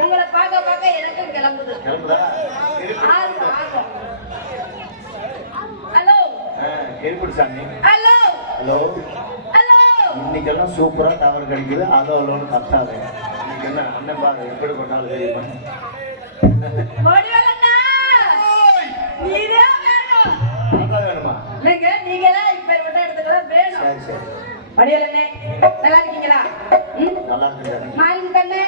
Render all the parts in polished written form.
உங்களை பார்க்க பார்க்க எனக்கும் கிளம்புது. ஹலோ கேள்வி சாமி. Hello hello hello. இன்னைக்கெல்லாம் சூப்பரா டவர் கிடைக்குது. அதோ அலோன்னு கத்தாது. இன்னைக்கு என்ன அண்ணன் பாரு எப்படி கொண்டாலும் தெரியுமா? வேணுமா? நீங்க இப்ப எடுத்துக்கலாம் வேணும். சரி சரி. படியலண்ணே நல்லா இருக்கீங்களா? நல்லா இருக்கு. மாலின் கண்ணே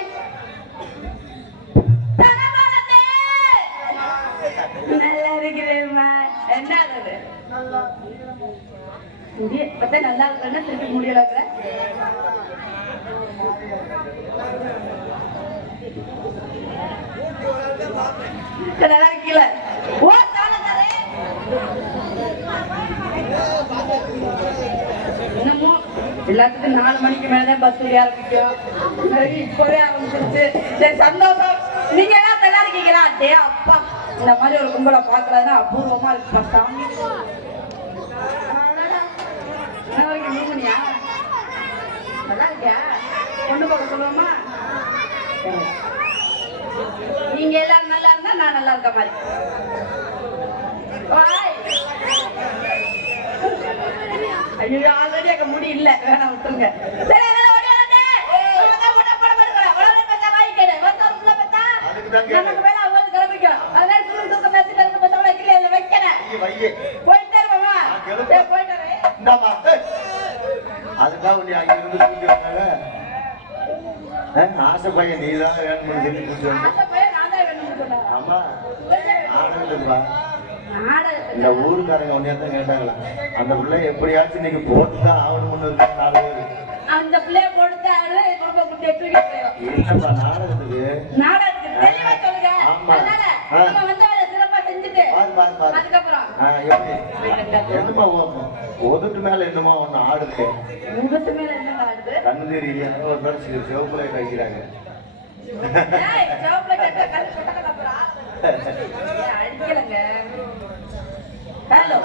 நல்லா இருக்கிறேம்மா. என்ன ஆகுது? முடிய பார்த்தா நல்லா இருக்குன்னா திருப்பி முடியல. நல்லா இருக்கீங்களா? ஓ தானே இன்னமும் எல்லாத்துக்கும் 4 மணிக்கு மேலதான் பஸ் ஆரம்பிக்கும். இப்பவே ஆரம்பிச்சிருச்சு. சரி சந்தோஷம். நீங்க எல்லாம் நல்லா இருக்கீங்களா? டே அப்பா இந்த மாதிரி ஒரு கும்பலை பாக்குறதுனா அபூர்வமா இருக்கு. சாமி நல்லா இருக்கியா? கொண்டு போக சொல்லுவோமா? நீங்க எல்லாரும் நல்லா இருந்தா நான் நல்லா இருக்க மாதிரி. ஐயோ ஆல்ரெடி அங்க முடி இல்ல, வேணாம் விட்டுருங்க. சரி நமக்கு மேல அவங்க கிளம்பிக்கும். அதனால தூரம் தூக்கம் பேசிட்டு இருக்க பத்தவளை வைக்கிறேன். போயிட்டே இருப்போமா? போயிட்டு ஆசை பையன் நீதான் வேணும்னு சொல்லி ஆமா இந்த ஊருக்காரங்க ஒன்னேதான் கேட்டாங்களா அந்த பிள்ளை எப்படியாச்சும் நீங்க போட்டுதான் ஆகணும்னு 4 பேர். அந்த பிள்ளைய போட்டுதான் நாடகத்துக்கு தெளிவா சொல்லுங்க. அதனால நம்ம வந்து சிறப்பா செஞ்சுட்டு அதுக்கப்புறம் என்னமா உதட்டு மேல என்னமா ஒண்ணு ஆடுது. உதட்டு மேல என்ன ஆடுது? கண்ணு தெரியல. ஒரு பேர் சிவப்புல வைக்கிறாங்க. அடிக்கலங்க. ஹலோ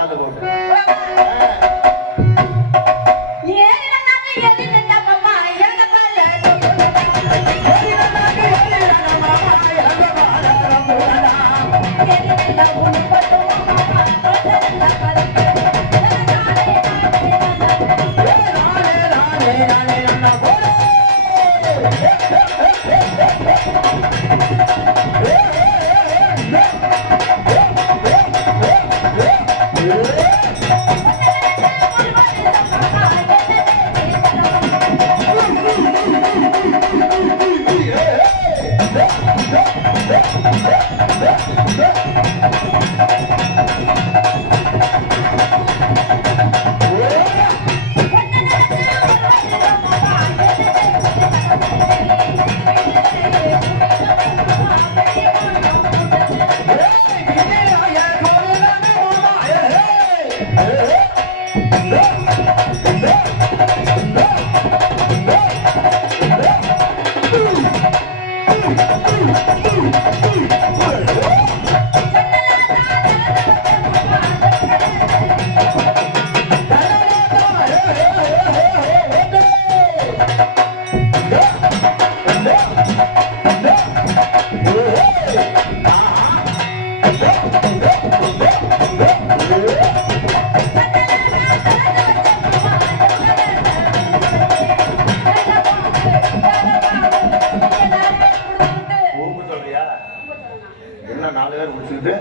4 பேர் முடிச்சுக்கிட்டு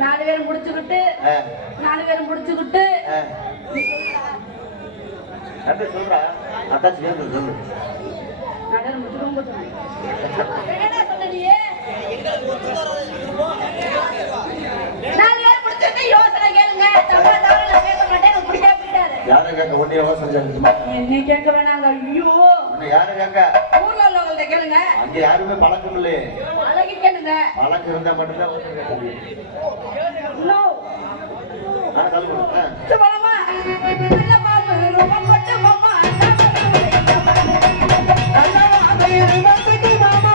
4 பேர் முடிச்சுக்கிட்டு 4 பேர் முடிச்சுக்கிட்டு என்ன சொல்றா அத்தாச்சி கேட்க சொல்லு 4 பேர் முடிச்சுக்கிட்டு என்ன சொன்னீங்க 4 பேர் முடிச்சுட்டு யோசனை கேளுங்க தப்பா தவறா பேச மாட்டேன் எனக்கு பிடிக்காது யாரை கேட்க ஒன்னே யோசனை செஞ்சுமா என்ன கேட்க வேணாங்க ஐயோ யாரை கேட்க ஊர்ல உள்ளவங்கள்ட்ட கேளுங்க அங்க யாருமே பழக்கம் இல்லையே அழகி கேளுங்க பழக்கம் இருந்தா மட்டும்தான் யோசனை கேட்க முடியும் நோ சொல்லுங்க சுபலமா நல்ல பாம்பு ரொம்ப பட்டு மாமா நல்ல பாம்பு ரொம்ப பட்டு மாமா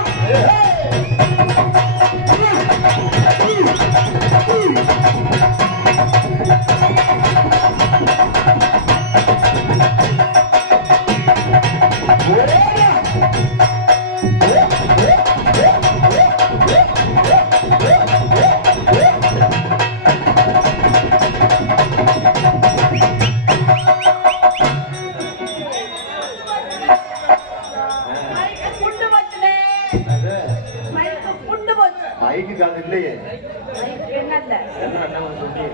மைக்கு காது இல்லையே என்னல்ல என்ன சொல்லி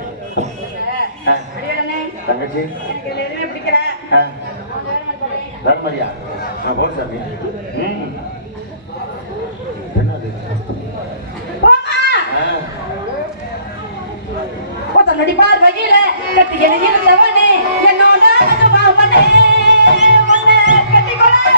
அடியானே தங்கச்சி எனக்கு எதுவுமே பிடிக்கல தர்மரியா போடு சாமி என்னது தன்னுடைய பார்வையில கட்டி எழுதியிருந்தவனே என்னோட மாமனே உன்னை கட்டி கொண்டாட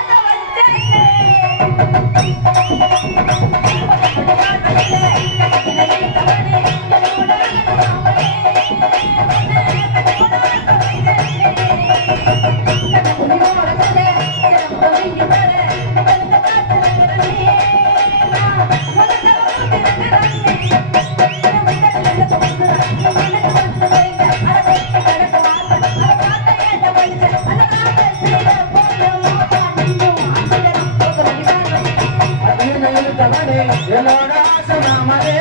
என்னோட ஆசை மாமனே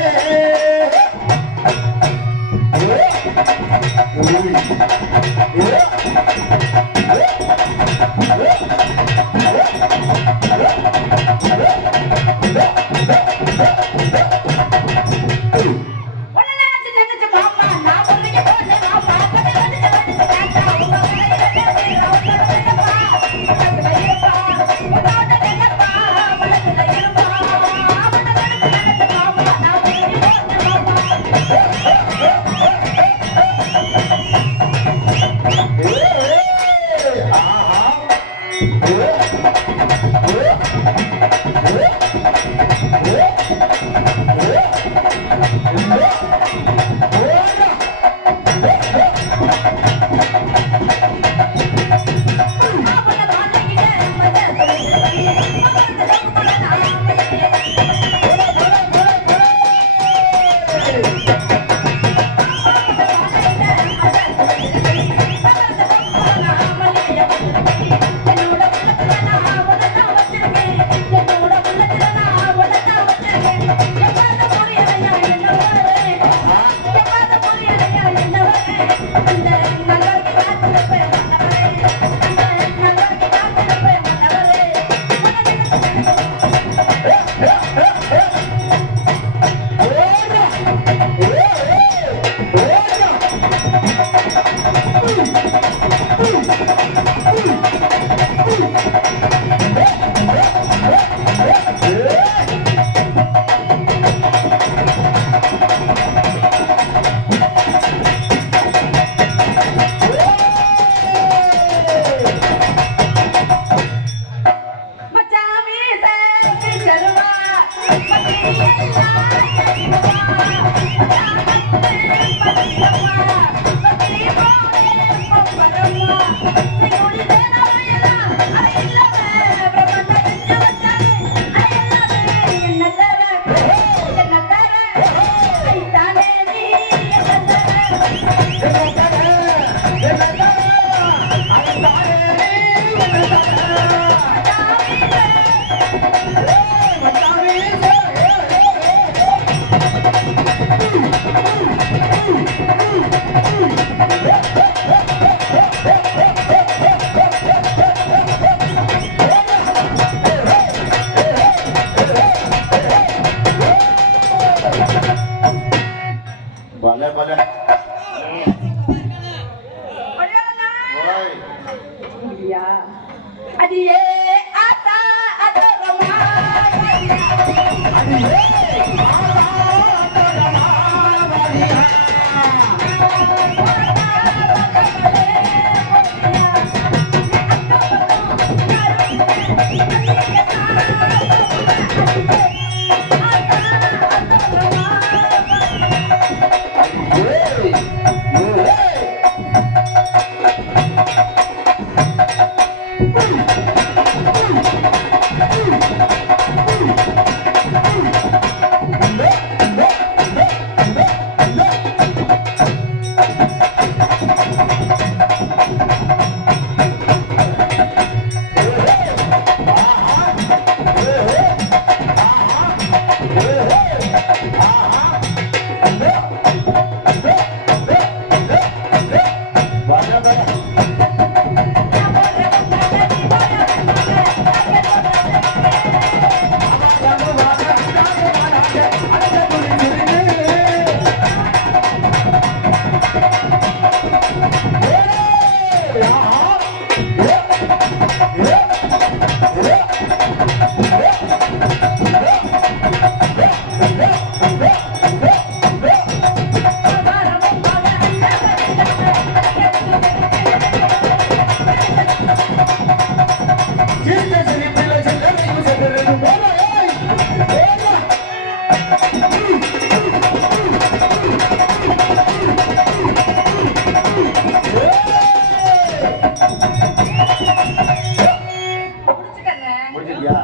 முடிச்சிட்டியா?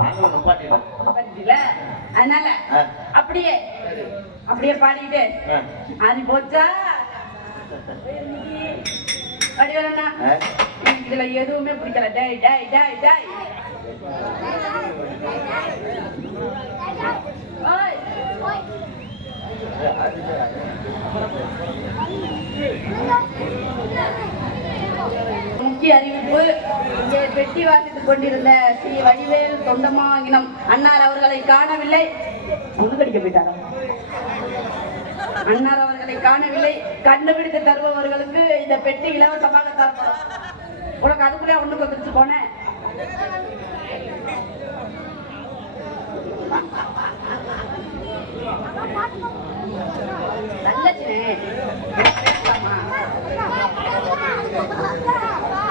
நாங்களும் நிப்பாட்டிடலாம். பாத்தீங்களா? அதனால அப்படியே அப்படியே பாடிக்கிட்டு அது போச்சா அடிவலண்ணா இதுல எதுவுமே பிடிக்கல. டேய் டேய் டேய் டேய் ஓய் முக்கிய அறிவிப்பு. இங்கே பெட்டி வாசித்துக் கொண்டிருந்த ஸ்ரீ வடிவேல் தொண்டமாங்கினம் அன்னார் அவர்களை காணவில்லை. முழுக்கடிக்க போயிட்டாரா? அன்னார் அவர்களை காணவில்லை. கண்டுபிடித்து தருபவர்களுக்கு இந்த பெட்டி இலவசமாக தரப்படும். உனக்கு அதுக்குள்ளே ஒண்ணுக்கு பிரிச்சு போனேன்.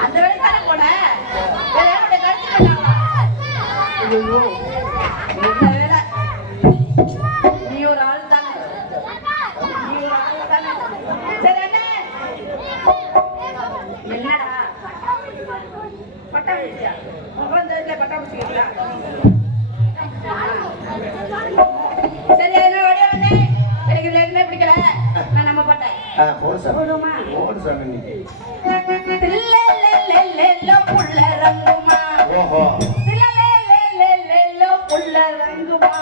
அந்த வேலைக்கான போன வேலை நீ ஒரு ஆள் தானே. சரி என்னடா பட்டாம்பூச்சியா? பட்டாம்பூச்சிங்களா? சரி என்ன வழியா வந்தேன். எனக்கு என்ன பிடிக்கல. நான் நம்ம பட்டேன் புள்ள ரங்குமா. புள்ள ரங்குமா.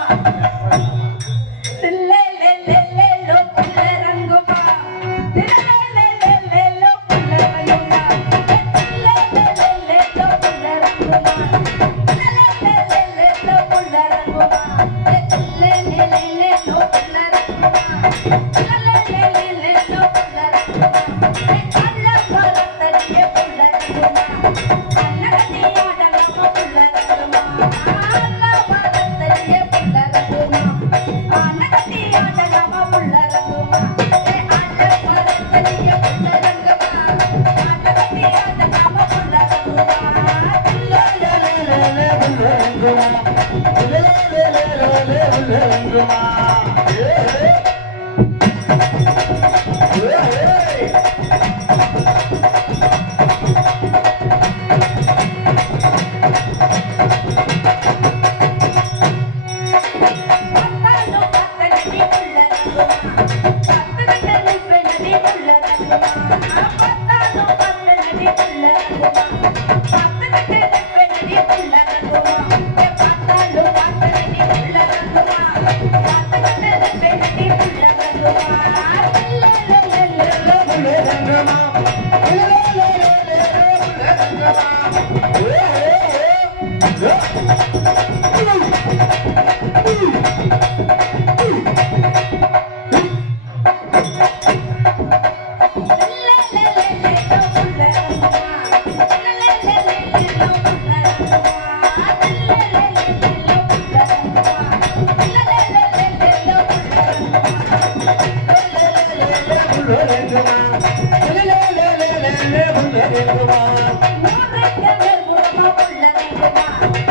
Thank you.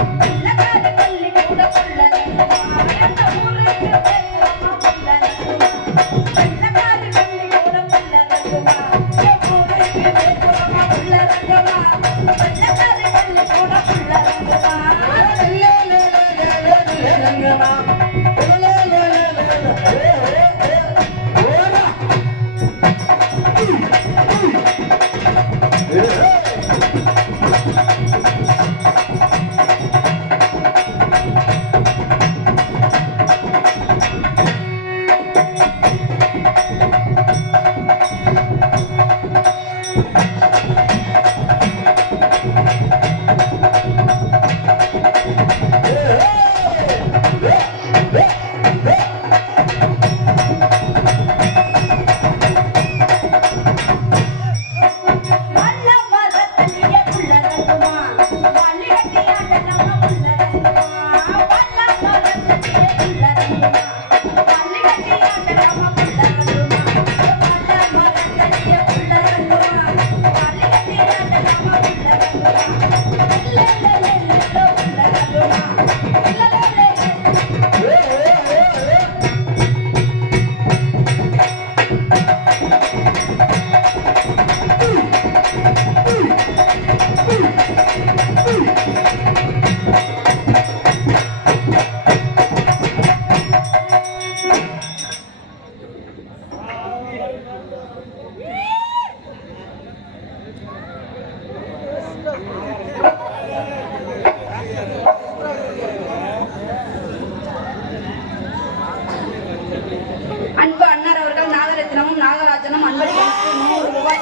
அன்பு அண்ணர் அவர்கள் நாகரத்னமும் நாகராஜனும் அன்பளிப்பு 100 ரூபாய்.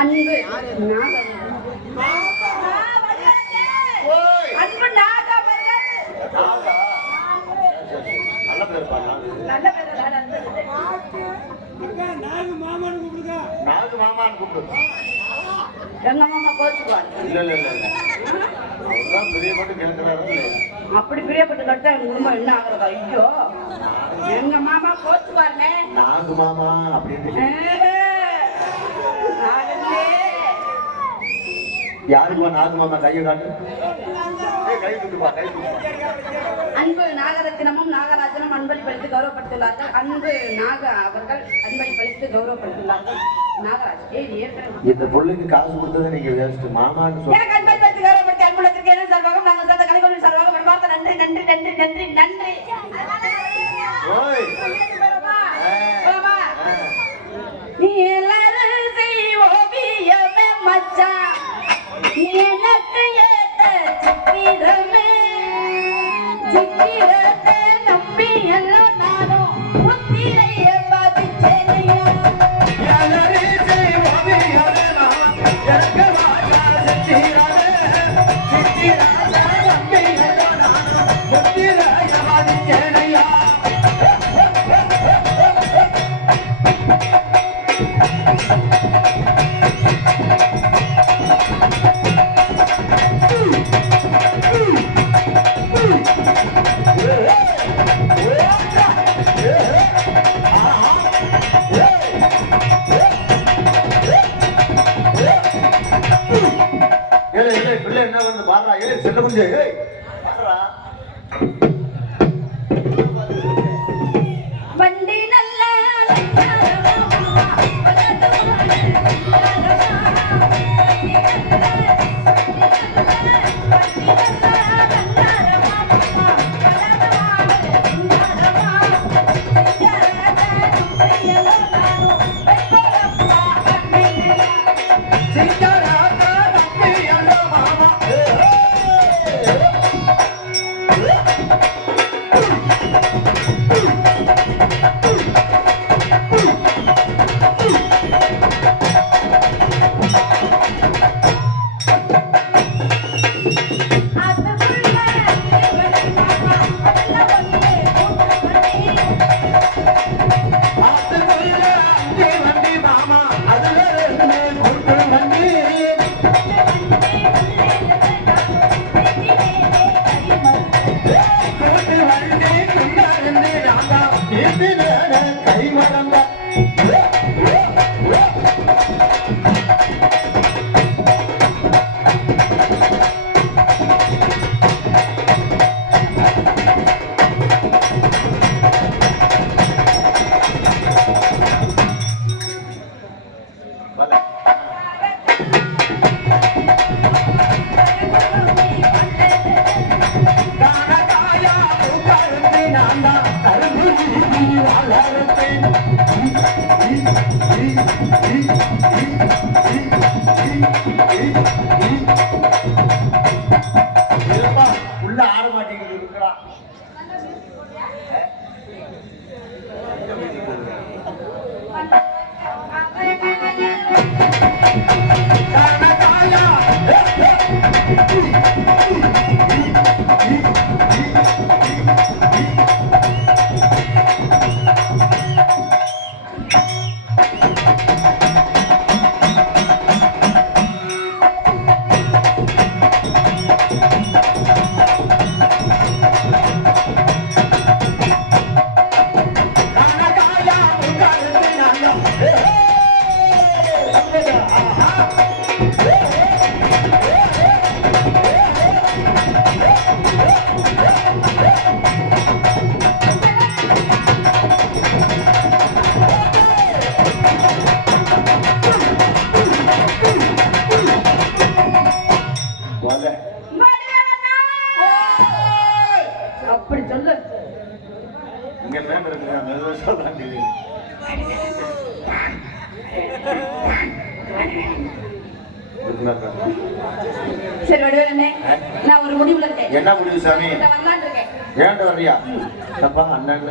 அன்பு அன்பு நாக அவர்கள் நல்ல பேருப்பா நல்ல பேர் நாகு மாமான்னு கூப்பிடு. எங்க மாமா கோச்சுக்குவார். இல்ல இல்ல இல்ல அவர்தான் பிரியப்பட்டு கேட்கிறாரு. அப்படி பிரியப்பட்டு கட்டா எங்க குடும்பம் என்ன ஆகுறது? ஐயோ எங்க மாமா கோச்சுக்குவாருனே. நாகு மாமா அப்படின்னு யாருக்குமா நாகு மாமா கையை காட்டு. கை கொடுப்பா கை கொடுப்பா. அன்பு நாகரத்தினமும் நாகராஜனும் அன்பளிப்பளித்து கௌரவப்படுத்தியுள்ளார்கள். அன்பு நாக அவர்கள் அன்பளிப்பளித்து கௌரவப்படுத்தியுள்ளார்கள். நாகராஜ் இந்த பொருளுக்கு காசு கொடுத்ததை நீங்க வேஸ்ட் மாமான்னு சொல்லி எனக்கு அன்பளிப்பளித்து கௌரவப்படுத்தி அன்புலத்திற்கு என்ன சார்பாகவும் நாங்கள் சார்ந்த கலைகளின் சார்பாக மனமார்ந்த நன்றி நன்றி நன்றி நன்றி நன்றி. நீ எல்லாரும் செய்வோவியமே மச்சான், நீ எனக்கு ஏத்த சித்திரமே, சித்திரத்தை நம்பி எல்லாம் நானும் முத்திரைய பாதிச்சேனையா. பிள்ளை என்ன வந்து பாடுறா? செல்ல கொஞ்சம் பாடுறா. வண்டி நல்ல உள்ள ஆட மாட்டேங்குது இருக்கா அப்படி சொல்லு. இங்க மேல இருக்கிற மெதுவா சொல்றாங்க. சரி வடிவேலண்ணே, நான் ஒரு முடிவுல இருக்கேன். என்ன முடிவு சாமி? வரலான்னு இருக்கேன். ஏன்டா வரியா? தப்பா அண்ணன்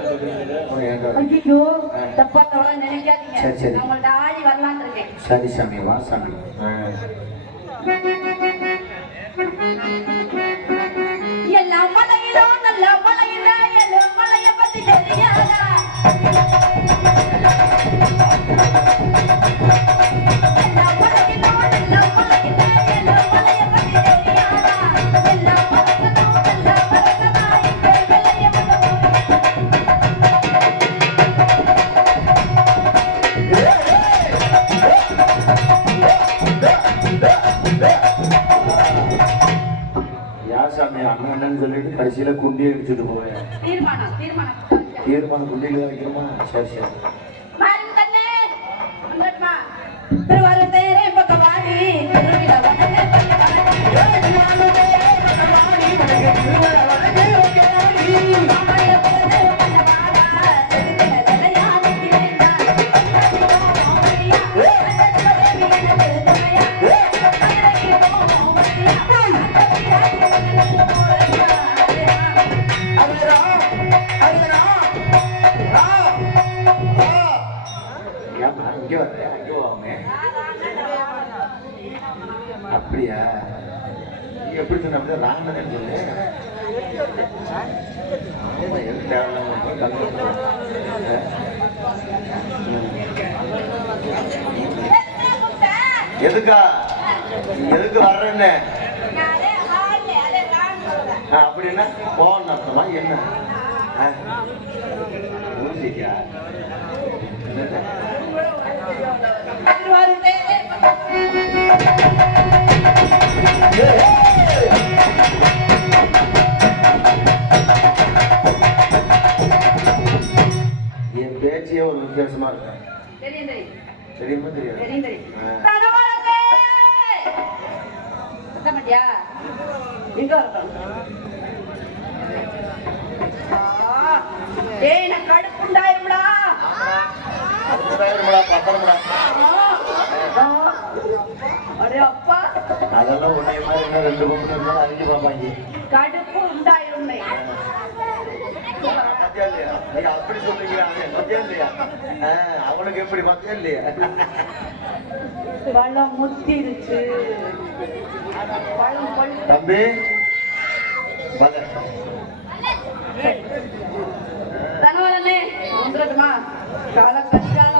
ஐயோ, தப்பா தவறா நினைக்காதீங்க. சரி, சரி. நான் உங்கள்ட்ட ஆடி வரலான்னு இருக்கேன். சரி சாமி, வா சாமி. எல்லா மலையிலும் நல்ல மலையில எல்லா மலைய பத்தி தெரியாதா? எல்லா மலையிலும் நல்ல மலையில எல்லா மலைய பத்தி தெரியாதா? எல்லா மலையிலும் நல்ல மலைகளா இங்கே வெள்ளைய சாமி அண்ணன் சொல்லிட்டு கடைசியில குண்டி அடிச்சுட்டு போவேன். தீர்மானம் குண்டியில தான் வைக்கிறோமா? சரி சரி. அப்படியா? நீ எப்படி சொன்ன? ராமன் சொல்லு. எதுக்கா எதுக்கு வர்றேன்னு அப்படின்னா போன அர்த்தமா என்ன? ஊசிக்கா என் பேச்சியே ஒரு வித்தியாசமா இருக்கு. தெரியுமா? தெரியாது. கடுப்புண்டாயிரும்டா. அப்பா அதெல்லாம் ஒன்னே மாதிரி என்ன 2 பொம்பளை இருந்தாலும் அறிஞ்சு பார்ப்பாங்க. கடுப்பு உண்டாயிரும். அப்படி சொல்லிக்கிறாங்க. பத்தியா இல்லையா? அவனுக்கு எப்படி பத்தியா இல்லையா? பழம் முத்திருச்சு. தம்பி தனவரனே வந்துடட்டுமா? காலம் கஷ்டம்,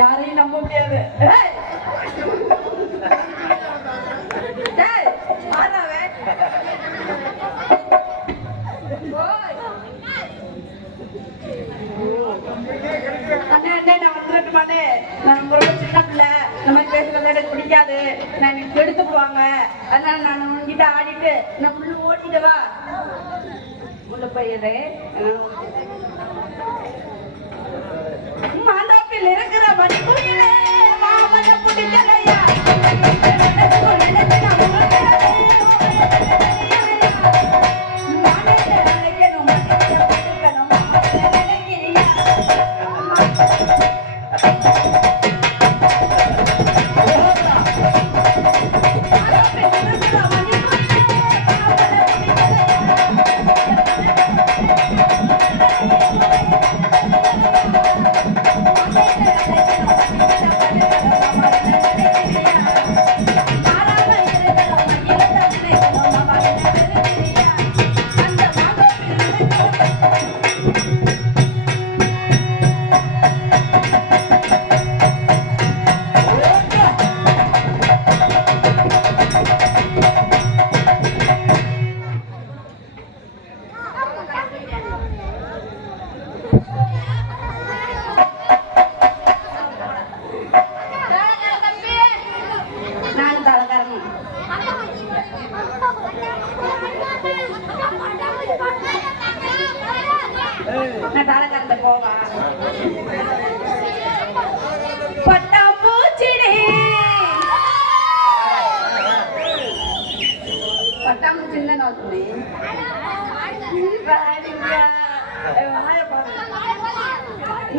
யாரையும் நம்ப முடியாது. நான் ரொம்ப சின்ன பிள்ளை, இந்த மாதிரி பேசுறது எனக்கு பிடிக்காது. நான் எனக்கு எடுத்து போவாங்க. அதனால நான் உங்ககிட்ட ஆடிட்டு நான் உள்ள ஓடிட்டவா உள்ள போயிடு. மாந்தாப்பில் இருக்கிற மணிக்குயிலே மாமன பிடிக்கலையா? நான் தலைக்காரன். நான் தலைக்காரன் போவா. பட்டாம்பூச்சிடி பட்டாம்பூச்சின்னு நான் சொன்னேன்.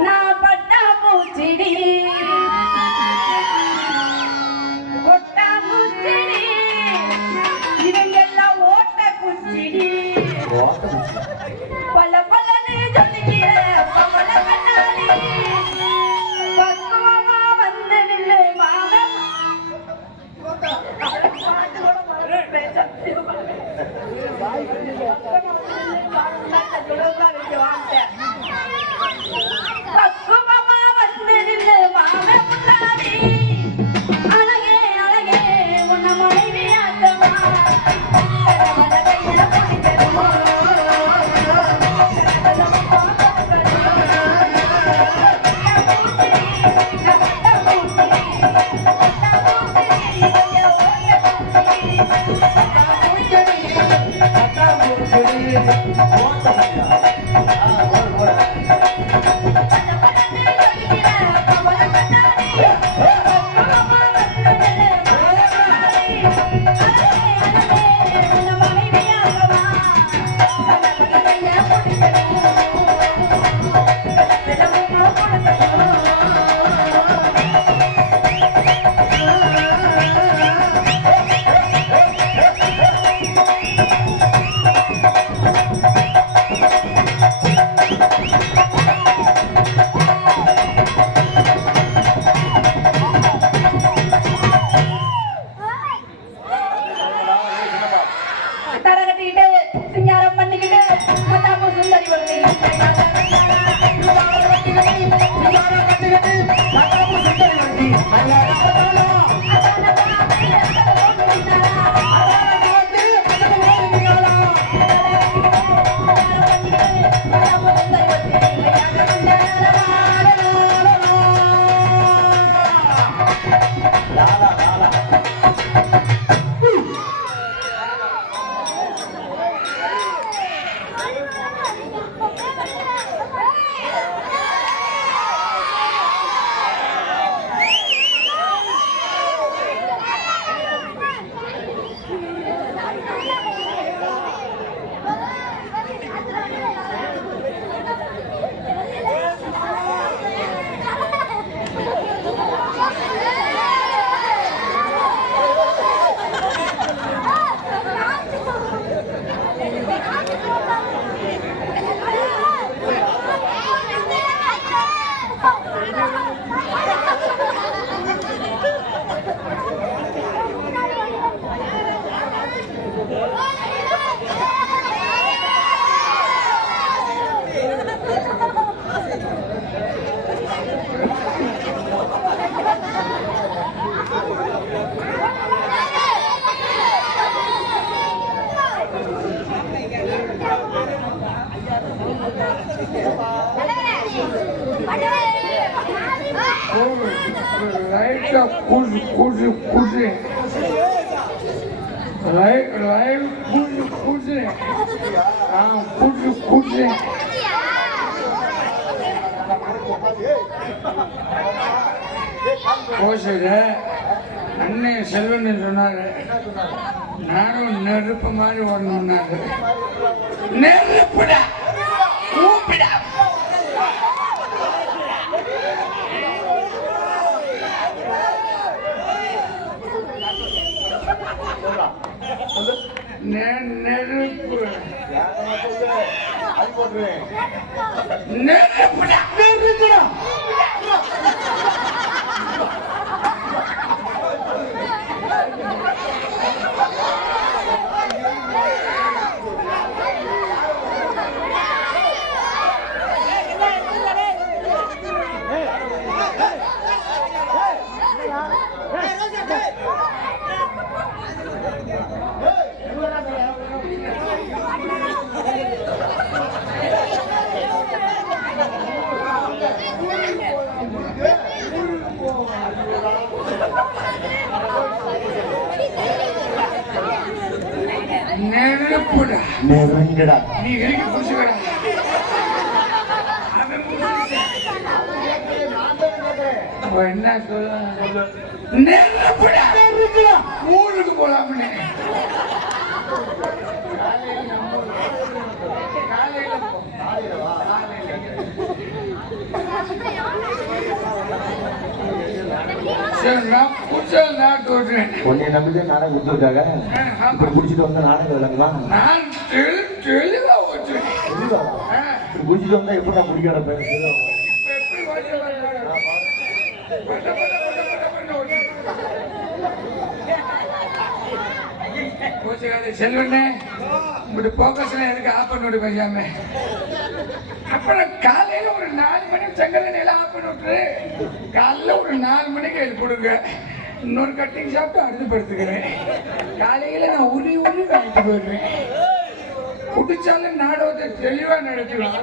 நான் பட்டாம்பூச்சிடி கொட்டாம்பூச்சிடி இவங்கெல்லாம் ஓட்ட குச்சிடி பல பலன்னு சொல்லிக்கிற பவள கண்ணாடி பக்குவமா வந்து நில்லு மாமன். பக்குவமா வந்து நில்லு மாமன் முன்னாடி அழகே அழகே உன்ன மனைவியாக்கமா லைட்டா கூசி கூசி கூசி லைட் கூசி கூசி கூசி கூசி கோசில அண்ணன் செல்வன் சொன்னாரு. நானும் நெருப்பு மாதிரி ஓடணும்னாரு. நெருப்புடா கூப்பிடா நெருப்பு நெருப்புடா நெருப்புடா நெருப்புடா. நெருங்குடா. நீ இருக்கு புடிச்சுக்கடா. அவன் புடிச்சுக்கிட்டான். அவன் என்ன சொல்றான் சொல்லு. நெருப்புடா. ஊருக்கு போலாம்னு. காலையில போ. சரி, நான் புடிச்சா நாட்டு ஓட்டுறேன். உன்னை நம்பிதான் நாடகம் கொடுத்துருக்காங்க. இப்படி குடிச்சிட்டு வந்தா நாடகம் இல்லைங்களா? நான் தெளிவா ஓட்டுறேன். இப்படி குடிச்சிட்டு வந்தா எப்படி நான் குடிக்காத பேர் எப்படி ஓட்டுறேன்? செல்வண்ணே இப்படி போக்கஸ்லாம் எதுக்கு ஆஃப் பண்ணி பேசாம அப்புறம் காலையில ஒரு 4 மணி செங்கல் ஆஃப் பண்ணி விட்டுரு. காலைல ஒரு 4 மணிக்கு எழுப்பிடுங்க. இன்னொரு கட்டிங் சாப்பிட்டு அடுத்து படுத்துக்கிறேன். காலையில நான் உரி வாங்கிட்டு போயிடுவேன். குடிச்சாலும் நாடகத்தை தெளிவா நடத்துவேன்.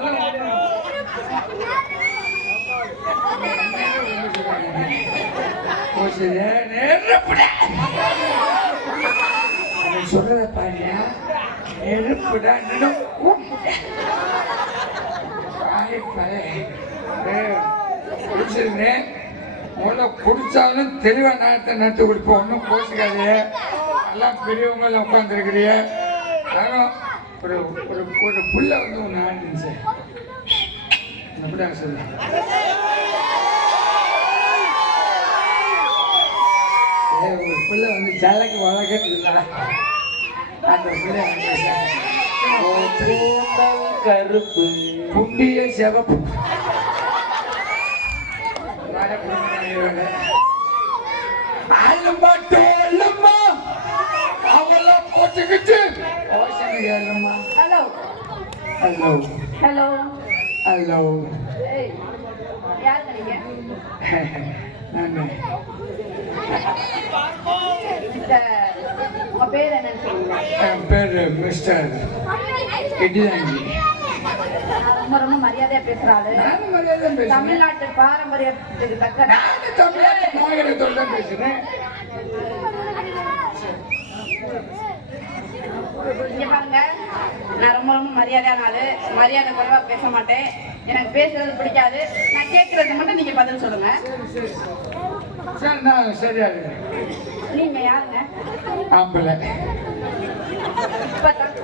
சொல்றத பாரியா நெருப்புடா. குடிச்சிருந்தேன். முதல்ல குடிச்சாலும் தெளிவா நேரத்தை நடத்தி குடிப்போம். ஒன்றும் கோசிக்காதே. எல்லாம் பெரியவங்க எல்லாம் உட்காந்துருக்கிறிய. ஒரு ஒரு ஒரு புள்ள வந்து ஒன்று ஆடிச்சு. அப்படிதான் சொல்ல ஒரு புள்ள வந்து ஜலக்கு வளர்க்கல. அந்த புள்ள கருப்பு புண்டிய சிவப்பு அவெல்லாம் போட்டுக்கிட்டு ஹலோ ஹலோ ஹலோ ஹலோ யார் நீங்க? உங்க பேர் என்னன்னு சொல்லுங்க. என் பேர் மிஸ்டர் இடிதாங்கி. ரொம்ப ரொம்ப மரியாதையா பேசுறாரு. நானும் மரியாதை பேசுறேன். தமிழ்நாட்டு பாரம்பரியத்துக்கு தக்க நானும் தமிழ்நாட்டு மாநிலத்தோட தான் பேசுறேன். இங்க பாருங்க, நான் ரொம்ப ரொம்ப மரியாதையான ஆளு. மரியாதை குறைவா பேச மாட்டேன். எனக்கு பேசுறது பிடிக்காது. நான் கேட்கறது மட்டும் நீங்க பதில் சொல்லுங்க. சரி, நான் சரியா இருக்கேன். நீங்க யாருங்க? ஆம்பளை இப்பதான்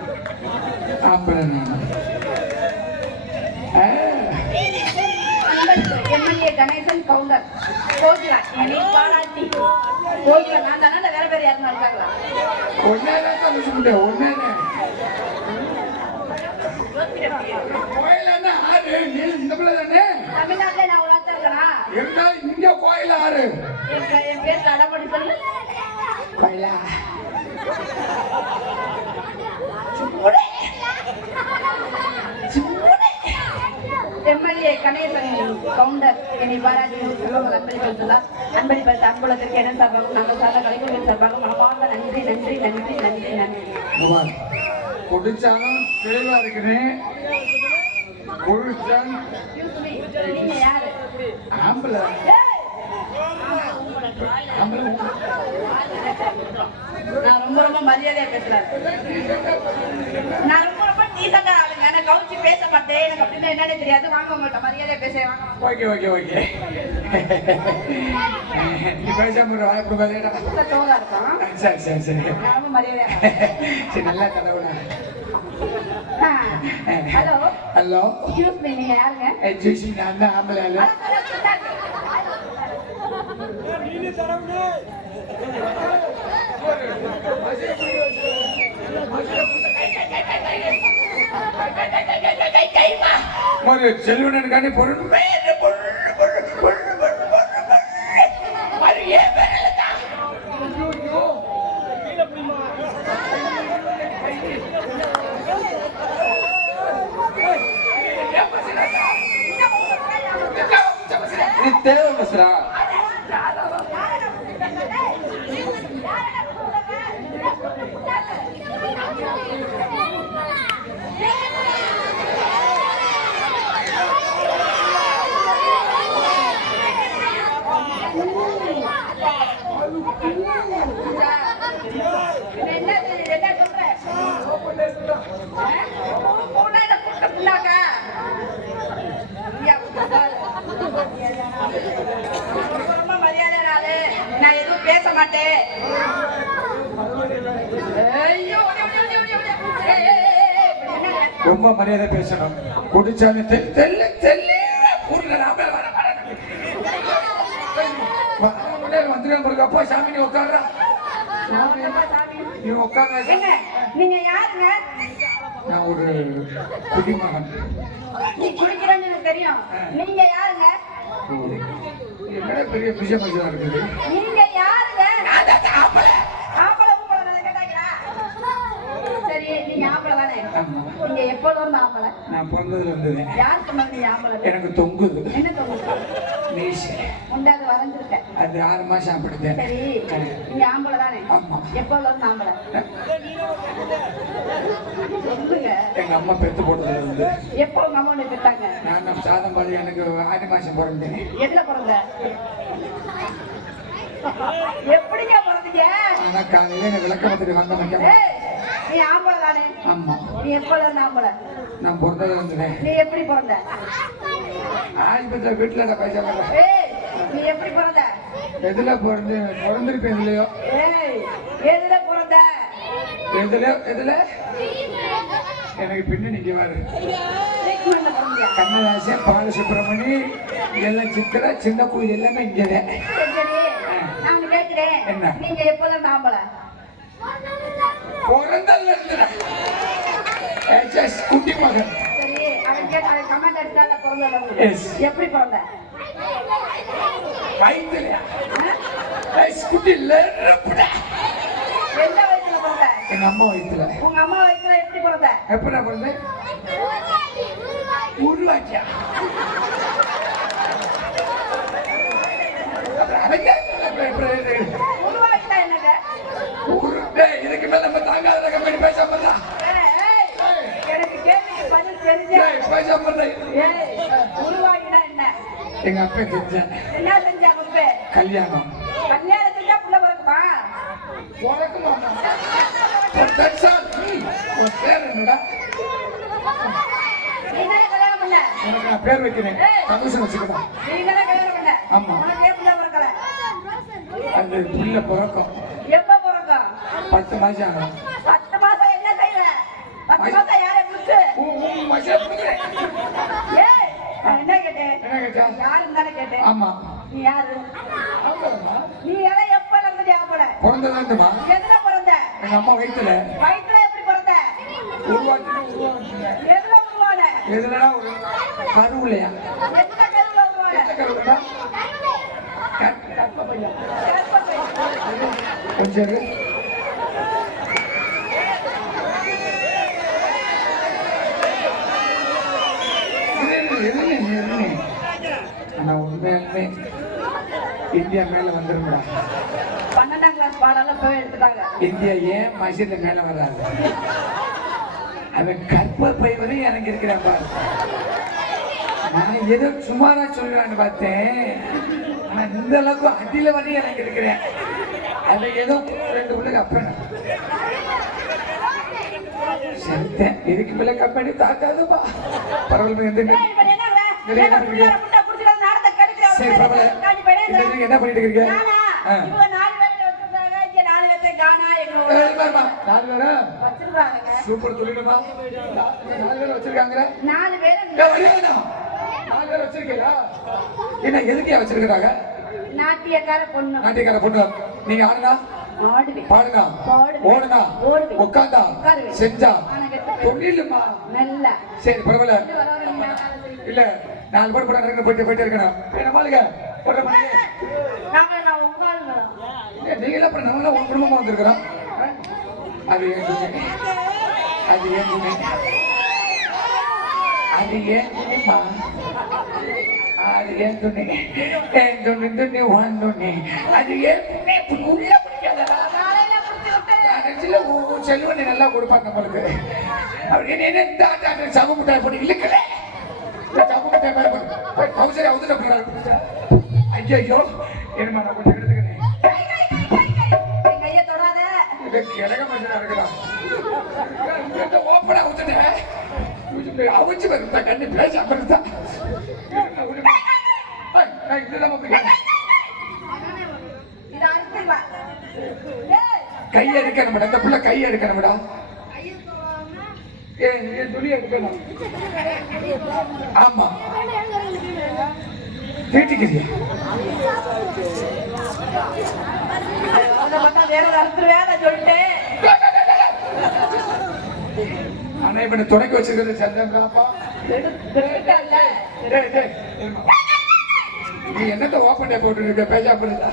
ஆம்பளை நான். எம்எல்ஏ கணேசன் கவுண்டர் கோகிலா என்னை பாராட்டி. கோகிலா நான் தானே, வேற பேர் யாருன்னா இருக்காங்களா? ஒன்னேதான் தான் பேச முடியும். ஒன்னேதான் கோயிலான ஆறு. நீ இந்த பிள்ளை தானே? தமிழ்நாட்டுல நான் உலகத்தான் இருக்கேனா? இருந்தாலும் இங்க கோயில் ஆறு. என் பேர் கடப்படி சொல்லு. கோயிலா எம்எல்ஏ கணேசன் கவுண்டர் என்னை பாராட்டி அன்பளித்தார். அன்பளிப்பளித்த அன்புலத்திற்கு என்ன சார்பாக நாங்கள் சார்ந்த கலைஞர்கள் சார்பாக மனமார்ந்த நன்றி நன்றி நன்றி நன்றி நன்றி. குடிச்சாலும் தெளிவா இருக்கிறேன். குடிச்சான் நீங்க யாரு? ஆம்பளை ஆம்பளை. நான் ரொம்ப ரொம்ப மரியாதையா பேசுறேன். நான் ரொம்ப ரொம்ப டீசெண்டா ஆளுங்க. எனக்கு கவுச்சி பேச மாட்டேன். எனக்கு அப்படின்னா என்னன்னு தெரியாது. வாங்க உங்கள்கிட்ட மரியாதையா பேசுறேன். வாங்க. Okay okay okay. நீ பேசாம ஒரு வாய்ப்பு பதிலா. தோதா இருக்கும். சரி சரி சரி. நான் ரொம்ப மரியாதையா. சரி, நல்லா தலைவனா. Hello hello. எக்ஸ்கியூஸ் மீ, நீங்க யாருங்க? ஜூசி நான் தான் ஆம்பளை ஆளு. ஒரு செல்வனுக்காண்டி பொருள் தேவை பேசுறா. என்ன சொல்றேன்? ஐயோ, ஏய், ஏய், ஏய், என்னங்க? ரொம்ப மரியாதை பேசணும். குடிச்சாலும் தெல்ல தெல்ல வந்துடும் பிறகு அப்பா சாமி நீ உட்காடுறா நீ உட்கார. ஏங்க, நீங்க யாருங்க? நான் ஒரு குடிமகன். நீ குடிக்கிறேன்னு எனக்கு தெரியும். நீங்க யாருங்க? என்ன பெரிய விஷயம் இருக்குது. நீங்க யாருங்க? ஆம்பளை ஊம்பளை கேட்டாங்களா? சரி, நீங்க ஆம்பளை தானே? ஆமா. நீங்க எப்போதும் வந்து ஆம்பளை? நான் பிறந்ததுல இருந்தது. யார் சொன்னாங்க நீங்க ஆம்பளை? எனக்கு தொங்குது என்ன தொங்குது? மீச. உண்டாது வரைஞ்சிருக்கேன். அது 6 மாசம் அப்படித்தேன். சரி, நீங்க ஆம்பளை தானே? ஆமா. எப்போதும் வந்து ஆம்பளை? சொல்லுங்க. எங்க அம்மா பெத்து போட்டதுல இருந்து. எப்போ உங்க அம்மா உன்னை பெத்தாங்க? நான் சாதம் பாதி எனக்கு 6 மாசம் பிறந்தேன். எதுல பிறந்த? எப்படிங்க பிறந்தீங்க? ஆனா காலையில எனக்கு விளக்கமத்துக்கு வந்த வைக்க. ஏய், நீ ஆம்பளை தானே? ஆமா. நீ எப்போதுல இருந்து ஆம்பளை? நான் பிறந்ததுல இருந்தேன். நீ எப்படி பிறந்த? ஆஸ்பத்திரி வீட்டுல பைசா போடுறேன். ஏய், நீ எப்படி பிறந்த? எதுல பிறந்திருப்பேன் எதுலயோ. ஏய், எதுல பிறந்த? எதுல எனக்கு பின்ன நிக்க வாரு. ட்ரீட்மெண்ட்ல பிறந்தீங்க. கண்ணதாசன், பாலசுப்ரமணி, எல்லாம் சித்திரா, சின்ன கோயில் எல்லாமே இங்கதான். சரி, நான் கேட்கிறேன். என்ன? நீங்க எப்போதுல இருந்து ஆம்பளை? பிறந்ததுல இருந்துடா. குட்டி மகன். சரி, அவன் கேட்டு அவன் கமெண்ட் அடிச்சால பிறந்தல. Yes. எப்படி பிறந்த? வயிற்றுலையா? குட்டி இல்ல. எந்த வயசுல பிறந்த? எங்க அம்மா வயிற்றுல. உங்க அம்மா வயசுல எப்படி பிறந்த? எப்படி நான் பிறந்தேன்? உருவாக்கியா? உருவாக்கிட்டா என்னங்க? இதுக்கு மேல நம்ம தாங்காத கம்பெனி பேசாம இருந்தா. ஏய், எனக்கு கேள்விக்கு பதில் தெரிஞ்சா. பேசாம இருந்தா. ஏய், உருவாக்கினா என்ன? எங்க அப்பா செஞ்சேன் என்ன செஞ்சா குப்பே? கல்யாணம். கல்யாணம் செஞ்சா புள்ள பிறக்குமா? உனக்குமா? உன் பேர் என்னடா? நீ தானே கல்யாணம் பண்ண? உனக்கு நான் பேர் வைக்கிறேன். கமிஷன் வச்சுக்கலாம். நீ தானே கல்யாணம் பண்ண? ஆமா. உனக்கு ஏன் புள்ள பிறக்கல? அது புள்ள பிறக்கும். எப்ப பிறக்கும்? 10 மாசம் ஆகும். 10 மாசம் என்ன செய்வ? 10 மாசம் யாரை பிடிச்சு? ஏய், நான் என்ன கேட்டேன்? என்ன கேட்டா? யாருன்னு தானே கேட்டேன். ஆமா. நீ யாரு? நீ எல்லாம் எப்ப இருந்து ஆம்பளை? பிறந்ததுல இருந்துமா? எதுல பிறந்த? எங்க அம்மா வயிற்றுல. வயிற்றுல எப்படி பிறந்த? எதுல உருவான? எதுலடா ஒரு கருவிலையா? எந்த கருவுல உருவான? கருவிலா? கர்ப்பப்பை. கொஞ்சம் இரு. ஆனா உண்மையாலுமே இந்தியா மேல வந்துருங்கடா. 12ஆம் கிளாஸ் பாடெல்லாம் போய் எடுத்துட்டாங்க. இந்தியா ஏன் மசித மேல வராது? அவன் கர்ப்பப்பை வரையும் இறங்கி இருக்கிறான் பாரு. நான் ஏதோ சுமாரா சொல்றான்னு பார்த்தேன். ஆனா இந்த அளவுக்கு அடியில வரையும் இறங்கி இருக்கிறேன். அது ஏதோ 2 பிள்ளைங்க அப்ப செத்தேன். இதுக்கு மேல கம்பெனி தாக்காதுப்பா. பரவாயில்ல. எந்த ஏய், இப்ப என்னங்க? என்ன பண்றீங்க? முட்டை குடிச்சிட்டு நாடத்தை கெடுக்கிற சரி, ஒரு பரவாயில்ல. காஞ்சி போயிடு. என்ன பண்ணிட்டு இருக்கீங்க? நானா? இவங்க 4 பேரை வச்சிருக்காங்க. இங்க 4 பேரை காணா. எங்களோட ஏய், பாருமா. 4 பேரா? வச்சிருக்காங்க. சூப்பர் சொல்லிடுமா? 4 பேர் வச்சிருக்காங்க. 4 பேரை ஏய், வரியாண்ணா. 4 பேர் வச்சிருக்கீங்களா? என்ன எதுக்கே வச்சிருக்காங்க? நாட்டியக்கார பொண்ணு. நாட்டியக்கார பொண்ணு. நீங்க ஆடுனா? ஆடுவேன். பாடுனா? பாடுவேன். ஓடுனா? ஓடுவேன். உட்காந்தா? உட்காருவேன். செஞ்சா? ஆனா கெட்ட தொழிலுமா? நல்ல. சரி, பரவாயில்ல. வர வர நீங்க வேலை செய்யுங்க. இல்ல 4 பேர் கூட நடந்து போயிட்டே இருக்கணும். என்ன மாளுங்க? போடுற மாதிரி. நான் உங்க ஆளுங்க. நீங்க அப்புறம் நம்மள ஒரு குடும்பமா வந்திருக்கிறோம். அது ஏன் துணி? அது ஏன் துணி? அது ஏன் துணிமா? அது ஏன் துணி? ஏன் துணி துணி ஒன் துணி. அது ஏன் துணி? உள்ள பிடிக்காதடா. காலையில புடிச்சு விட்டு செல்வனை நல்லா கொடுப்பாங்க உங்களுக்கு. அவர் என்ன சம முட்டாய் போட்டு இழுக்கல. சம முட்டாய் போய் கவுசரி அவுதுல போகிறாரு. ஐயோ என்னமா நான் கொஞ்சம் எடுத்துக்கிறேன். என் கையை தொடாத. கிழக மனுஷனா இருக்கலாம். ஓப்பனா ஊத்துட்டேன். அவிச்சு வருதா கண்ணு பேசாம இருந்தா. இதை அறுத்துக்கலாம். கை எடுக்கணும் அந்த புள்ள கை எடுக்கணும்டா. ஏன் துணி எடுக்கணும்? ஆமா வீட்டுக்கு ஆனா இப்ப துணைக்கு வச்சிருக்கிறது சந்தேகப்பா. நீ என்னத்த ஓப்பன் டே போட்டு இருக்க பேஜா பண்ணுதா?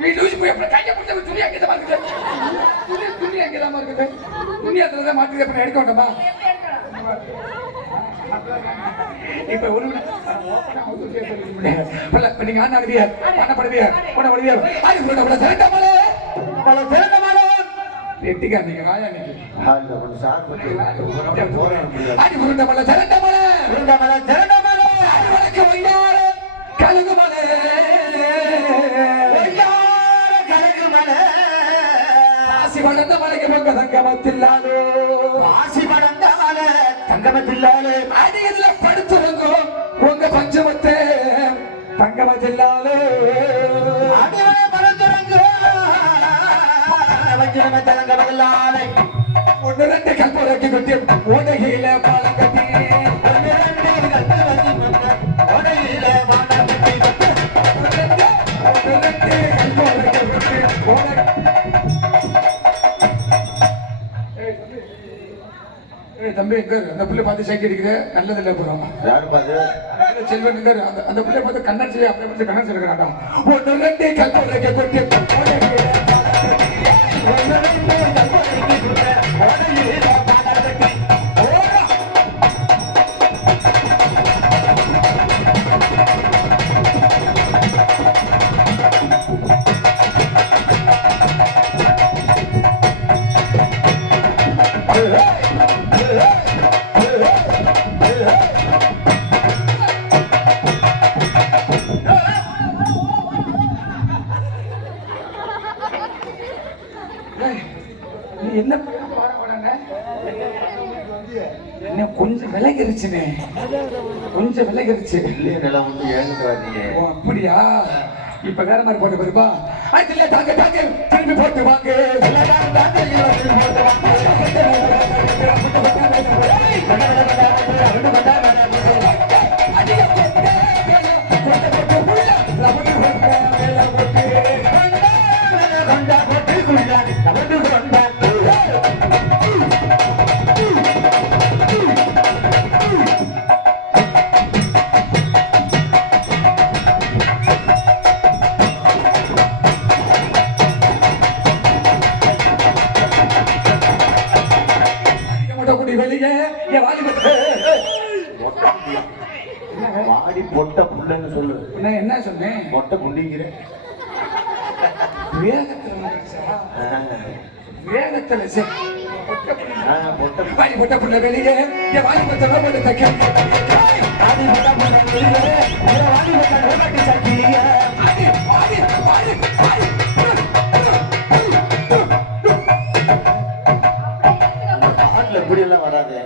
நீ லூசி போய் அப்புறம் கையை கொடுத்த துணி அங்கேதான் இருக்குது. துணி அங்கேதான் இருக்குது. துணி அதுலதான் மாட்டி அப்புறம் எடுக்க வேண்டாமா? இப்ப ஒரு நீங்க ஆனாடுவியார் பண்ணப்படுவியார் பண்ணப்படுவியார் அது பல திரட்டமலே பல திரட்டமலே எட்டிக்கா நீங்க ராயா நீங்க அடி உருண்ட பல திரட்டமலே உருண்ட பல திரட்டமலே அடி வழக்கு வையார கலகு மலே வையார கலகு மலே ஆசி வளர்ந்த மலைக்கு பொங்க தங்கமத்தில்லாதோ ஆசி வளர்ந்த மலை தங்கமத்தில்லாலே அடியில படுத்துறங்க உங்க பஞ்சமத்தை தங்கமத்தில்லாலே அடியில படுத்துறங்க பஞ்சமத்தை தங்கமத்தில்லாலே ஒன்று ரெண்டு கல்புரைக்கு கொட்டி உடையில பாலம் கட்டி ஒன்று ரெண்டு கல்புரைக்கு உடையில பாலம் கட்டி ஒன்று ரெண்டு கல்புரைக்கு கொட்டி தம்பி அந்த பிள்ளை பார்த்து சைக்கிள் அடிக்குது நல்லது இல்லை போறாமா யாரு பாது செல்வன் அந்த பிள்ளை பார்த்து கண்ணன் செய்ய அப்படியே பார்த்து கண்ணன் செய்யறாடா ஒன்று ரெண்டு கல்புரைக்கு கொட்டி என்ன என்ன கொஞ்சம் விலகிருச்சுனே கொஞ்சம் விலகிருச்சு இல்லையே நிலம் வந்து ஏங்கிட்டு வரீங்க அப்படியா இப்ப வேற மாதிரி போட்டு வருப்பா அதுல தாங்க தாங்க திரும்பி போட்டு வாங்க வாடி பொட்ட புள்ளன்னு சொல்லு என்ன சொன்னேன் மொட்டை குண்டிக்கிறேன் வேகத்துல பொட்ட புள்ள வெளியே வாடி போட்டு தைக்க இப்படி எல்லாம் வராது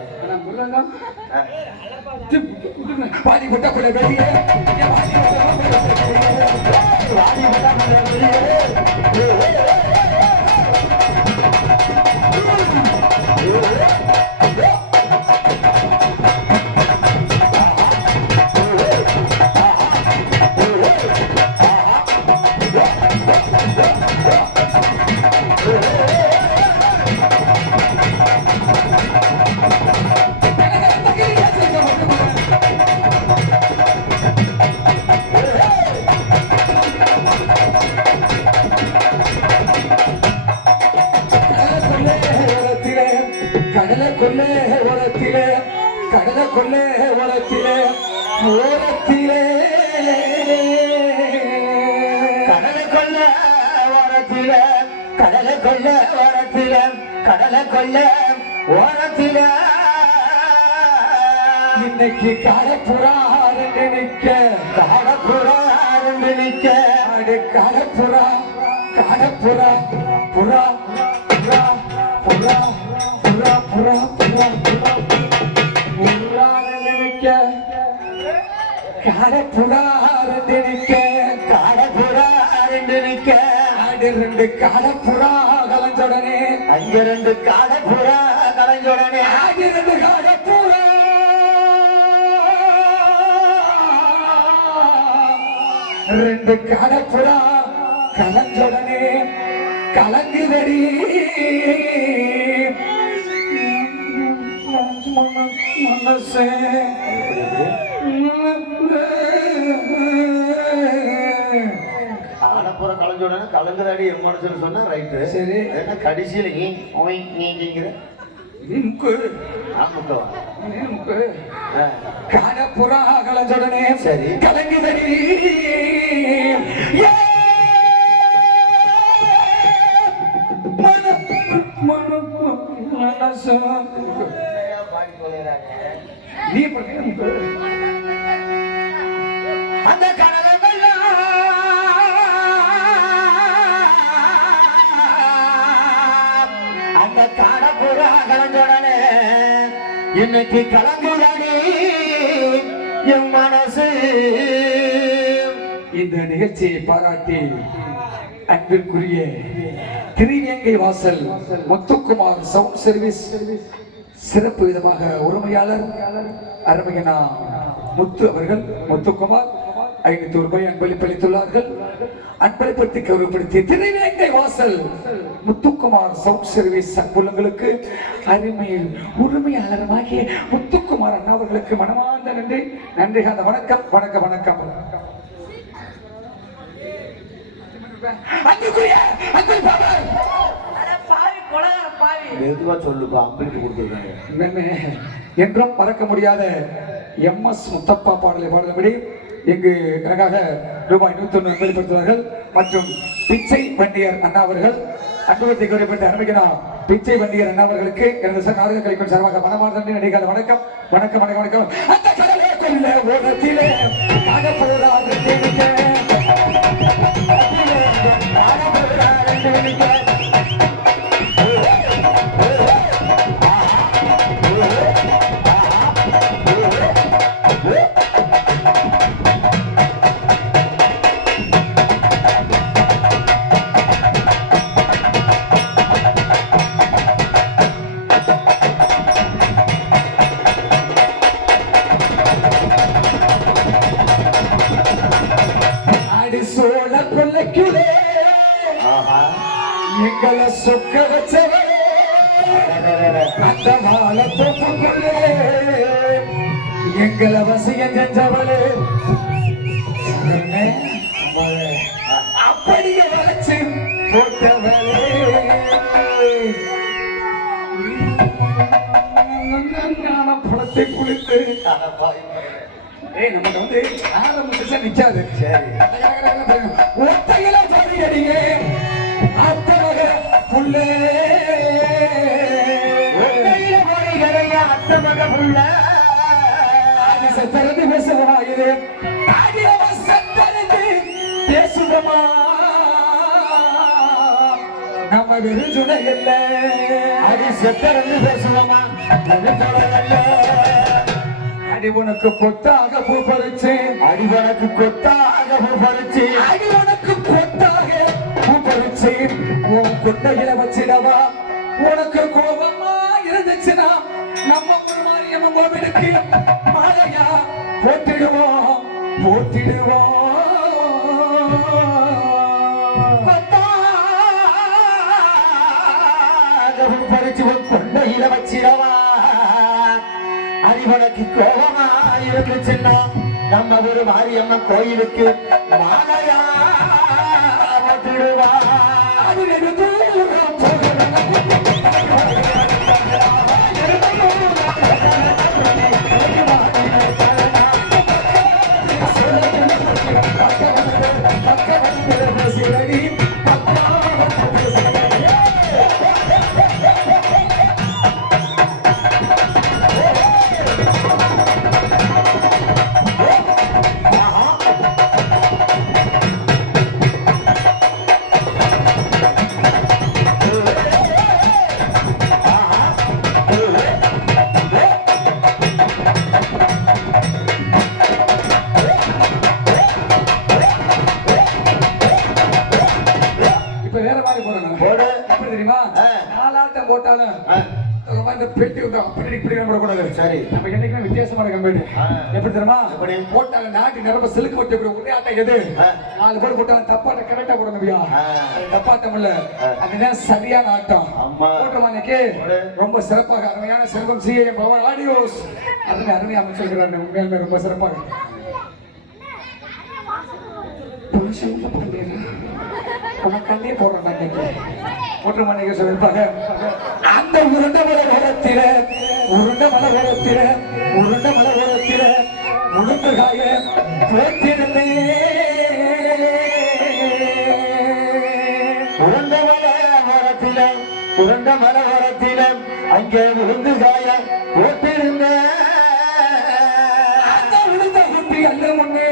வாடி போட்ட புள்ள வெளியே கடலை கொள்ளே ஓரத்திலே கடலை கொள்ளே ஓரத்திலே ஓரத்திலே கடலை கொள்ள ஓரத்திலே கடலை கொள்ள ஓரத்திலே கடலை கொள்ள ஓரத்திலே இன்னைக்கு காலப்புறா ரெண்டு நிக்க காலப்புறா ரெண்டு நிக்க அடு காலப்புறா காலப்புறா புறா புறா புறா புறா புறா புறா புறா நினைக்க காலப்புறா ரெண்டு நிக்க காலப்புறா ரெண்டு நிக்க 2 காடப்புறா கலஞ்சோடனே அங்க 2 காடப்புறா கலைஞ்சோடனே 2 காடப்புறா 2 காடப்புறா கலஞ்சோடனே கலங்குதடி மனசே காடப்புற கலைஞ்சோடனே கலங்குதாடி என் மனசுன்னு சொன்னா ரைட்டு. சரி. என்ன கடைசியில நீங்கிற ஆமாக்கா. காடப்புறா கலஞ்சோடனே சரி. கலங்குதடி நீ அந்த அந்த காடப்புறா கலஞ்சோடனே இன்னைக்கு கலங்குதாடி என் மனசு. இந்த நிகழ்ச்சியை பாராட்டி அன்பிற்குரிய திருவேங்கை வாசல் முத்துக்குமார் சவுண்ட் சர்வீஸ் சிறப்பு விதமாக உரிமையாளர் அருமையனா முத்து அவர்கள் முத்துக்குமார் 500 ரூபாய் அன்பளிப்பளித்துள்ளார்கள். அன்பளிப்படுத்தி கௌரவப்படுத்திய திருவேங்கை வாசல் முத்துக்குமார் சவுண்ட் சர்வீஸ் அன்புள்ளங்களுக்கு அருமையில் உரிமையாளருமாகிய முத்துக்குமார் அண்ணா அவர்களுக்கு மனமார்ந்த நன்றி. நன்றி. அந்த வணக்கம் வணக்கம் வணக்கம். அன்புக்குரிய அன்பு பாபர் பாவி கொலகார பாவி மெதுவா சொல்லுப்பா. அம்பிட்டு கொடுத்துருக்காங்க. என்றும் மறக்க முடியாத எம்எஸ் முத்தப்பா பாடலை பாடும்படி இங்கு எனக்காக ரூபாய் 101 வெளிப்படுத்துவார்கள். மற்றும் பிச்சை வண்டியர் அண்ணா அவர்கள் அன்புவத்தை குறிப்பிட்ட அருமையா பிச்சை வண்டியர் அண்ணா அவர்களுக்கு எனது நாடக கலைக்கும் சார்பாக மனமார்ந்த நடிகாத வணக்கம் வணக்கம் வணக்கம் வணக்கம். அந்த கடலே கொல்ல ஓரத்திலே சோழ கொல்லைக்குள்ளே எங்களை சொக்க வச்சவரே அந்த மாலை தோப்புக்குள்ளே எங்களை வசியம் செஞ்சவளே அப்படியே வளைச்சு போட்டவளே படத்தை குளித்து நமக்கு வந்து ஆரம்பிச்சா நிக்காது. ஒத்தையில பாடியடிங்க அத்தமக புள்ளே ஒத்தையில பாடிகளையா அத்தமக புள்ள அது சத்தரந்து பேசுவமா இது ஆடியவ சத்தரந்து பேசுவமா நம்ம விருதுணை இல்ல அது சத்தரந்து பேசுவமா அடி உனக்கு கொத்தாக பூ பறிச்சு அடி உனக்கு கொத்தாக பூ பறிச்சு அடி உனக்கு கொத்தாக பூ பறிச்சு உன் கொட்டையில வச்சிடவா. உனக்கு கோபமா இருந்துச்சுன்னா நம்ம ஒரு மாரியம்மன் கோவிலுக்கு மாலையா போட்டிடுவோம் போட்டிடுவோம். கொத்தாக பூ பறிச்சு உன் கொண்டையில வச்சிடவா. உனக்கு கோபமா இருந்துச்சுன்னா நம்ம ஒரு மாரியம்மன் கோயிலுக்கு மாலையா போட்டுடுவா. மாதிரி போடணும். போடு. எப்படி தெரியுமா? ஆ. நாலாட்டம் போட்டாலும் ஆ, இந்த பெட்டி வந்து அப்படி இப்படி போடக்கூடாது. சரி. நம்ம என்னைக்குமே வித்தியாசமான கம்பெனி. ஆ. எப்படி தெரியுமா? எப்படி? போட்டாங்க நாட்டு நிரம்ப சிலுக்கு வச்சு ஒரே ஆட்டம் எது? ஆ. 4 பேர் போட்டாங்க தப்பாட்ட கரெக்டா போடணும் ஐயா. ஆ. அது தப்பாட்டம் இல்ல. ஆ. அதுதான் சரியான ஆட்டம். ஆமா. போட்டமானக்கு போடு. ரொம்ப சிறப்பாக அருமையான செல்வம் சிஏஎம் பவர் ஆடியோஸ் அருமையா அமைச்சிருக்கிறாங்க. உண்மையாலுமே ரொம்ப சிறப்பாக கண்ணே போடுறாங்க. ஒற்றுமணிக்கு சொல்லிருப்பாங்க அந்த உருண்ட மலை ஓரத்தில உருண்ட மலை ஓரத்தில உருண்ட மலை ஓரத்தில உளுந்து காய போட்டிருந்தே உருண்ட மலோரத்திலம் உருண்ட மலோரத்திலம் அங்கே உளுந்து காய போட்டிருந்த அந்த உளுந்த குட்டி அல்ல முன்னே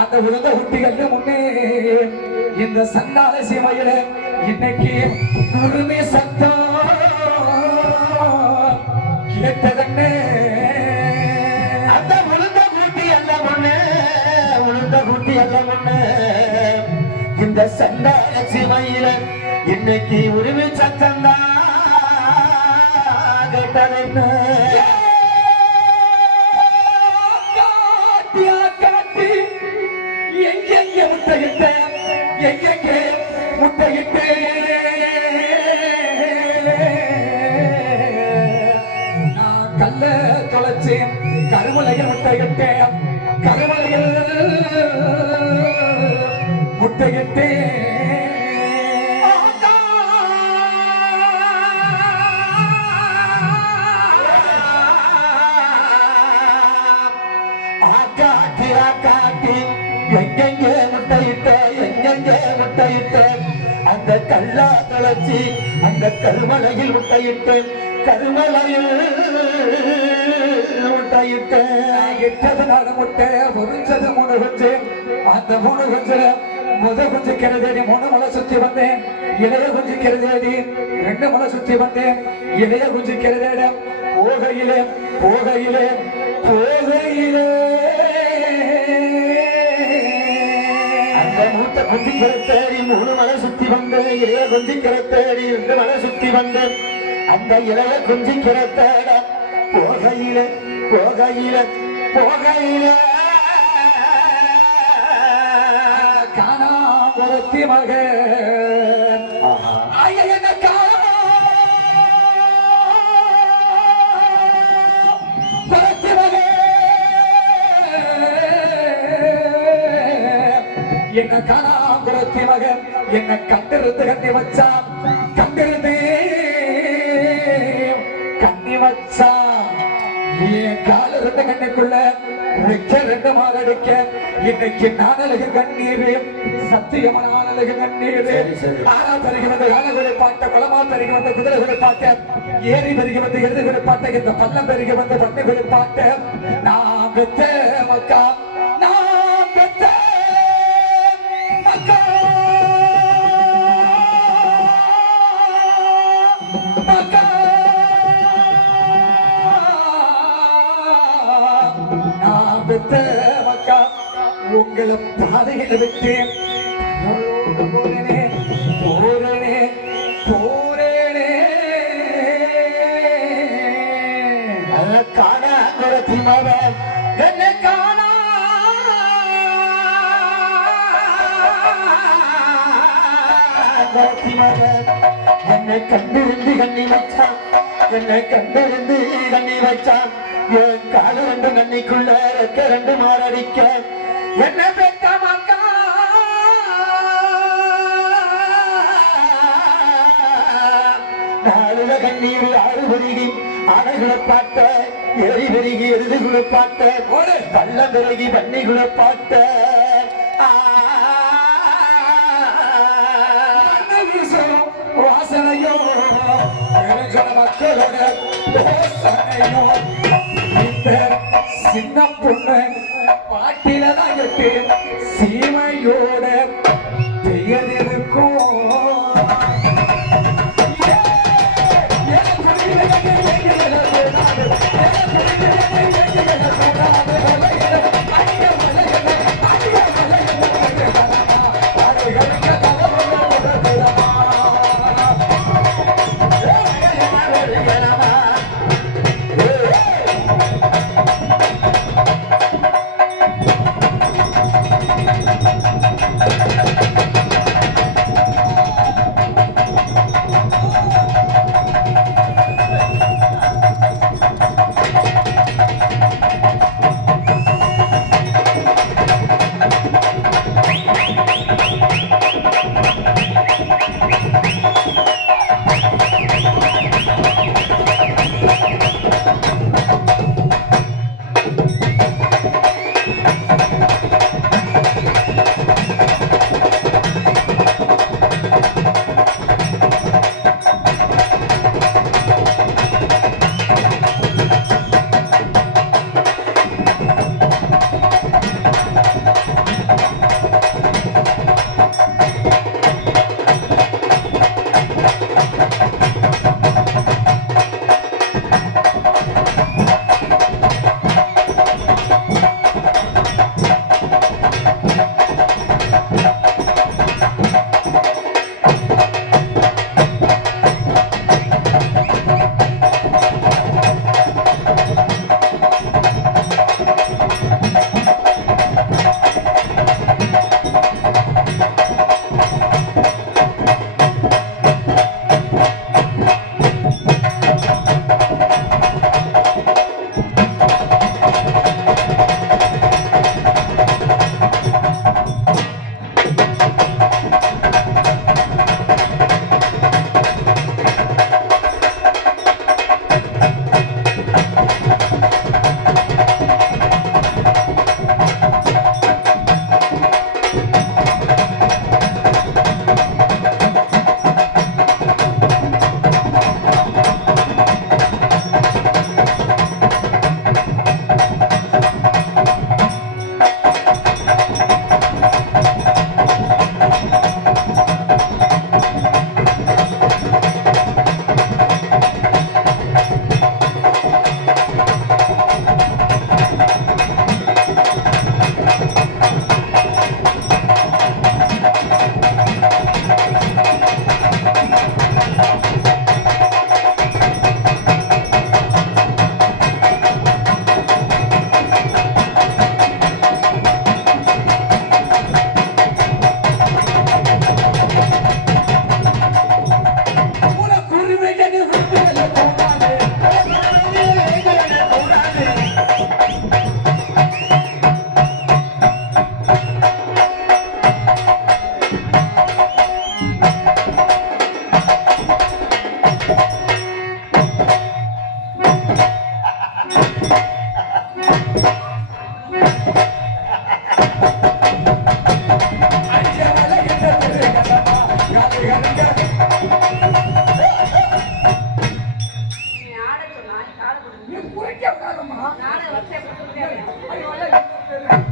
அந்த உளுந்த குட்டிகள் முன்னே இந்த சண்டால சீமையில இன்னைக்கு உரிமை சத்தம் கேட்டதன்னே அந்த உளுந்த கூட்டி அல்ல முன்னு உளுந்த கூட்டி அல்ல முன்னு இந்த சண்டால சிமையில இன்னைக்கு உரிமை சத்தந்தான் கேட்டதென்ன காட்டியா காட்டி எங்கெங்க முட்டையிட்ட எங்கெங்க முட்டையிட்டு நான் கல்ல தொலைச்சு கருமலையில் முட்டையிட்டேன் கருமலையில் முட்டையிட்டேன் ஆக்காட்டி ஆக்காட்டி எங்கெங்க முட்டையிட்ட எங்கெங்க முட்டையிட்ட அந்த கல்லா தொலைச்சி அந்த கருமலையில் முட்டையிட்டு கருமலையில் முட்டையிட்ட எட்டது 4 முட்டை பொறிச்சது 3 குஞ்சு அந்த 3 குஞ்சுல முத குஞ்சு கிரதேடி 3 மலை சுத்தி வந்தேன் இளைய குஞ்சு கிரதேடி 2 மலை சுத்தி வந்தேன் இளைய குஞ்சு கிரதேட போகையிலே போகையிலே போகையிலே அந்த மூத்த குஞ்சு கிடத்தேடி 3 மலை சுத்தி வந்த இளைய குஞ்சு கிடத்தேடி 2 மலை சுத்தி வந்த அந்த இளைய குஞ்சு கிடத்தேட போகையில போகையில போகையில காணாமொருத்தி மகன் ஐயா என்ன காணாமொருத்தி மகன் என்ன காணாமொருத்தி மகன் என்ன கண்டிருந்து கண்ணி வச்சான் கண்டிருந்து கண்ணி வச்சான் என் கால 2 கண்ணுக்குள்ள வைக்க 2 மால் அடிக்க இன்னைக்கு நானழகு கண்ணீர் சத்தியமான ஆனழகு கண்ணீர் சரி, சரி. ஆனா தருகி வந்த யானைகளை பார்த்த குளமா தருகி வந்த குதிரைகளை பார்த்த ஏரி பெருகி வந்து எருதுகளை பார்த்த இந்த பள்ளம் பெருகி வந்து பண்ணைகளை பார்த்த நான் பெத்த மக்கா நான் பெத்த மக்கா மக்கா நான் பெத்த மக்கா உங்களை பாதையில விட்டேன் போறேனே போறேனே போறேனே காண குரத்தி மகன் என்ன காணா குரத்தி மகன் என்னை கண்டிருந்து கண்ணி வச்சான் என்னை கண்டிருந்து கண்ணி வச்சான் என் கால 2 கண்ணிக்குள்ள ரெக்க 2 மாரடிக்க என்ன பெற்ற மக்கா நாளுல கண்ணீர் 6 பெருகி ஆனைகளை பார்த்த எரி பெருகி எருதுகளை பார்த்த ஒரு பள்ளம் பெருகி பண்ணைகளை பார்த்த வாசனையோ மக்களோட யோசனையோ இந்த சின்ன பொண்ணு பாட்டில தான் எட்டு சீமையோட பெயர் இருக்கும் நீ ஆட சொன்னா காலை கொடுங்க. நீ குறைக்க கூடாதம்மா. நானே வச்சே கொடுத்துட்டே இருக்கேன். ஐயோ, எல்லாம்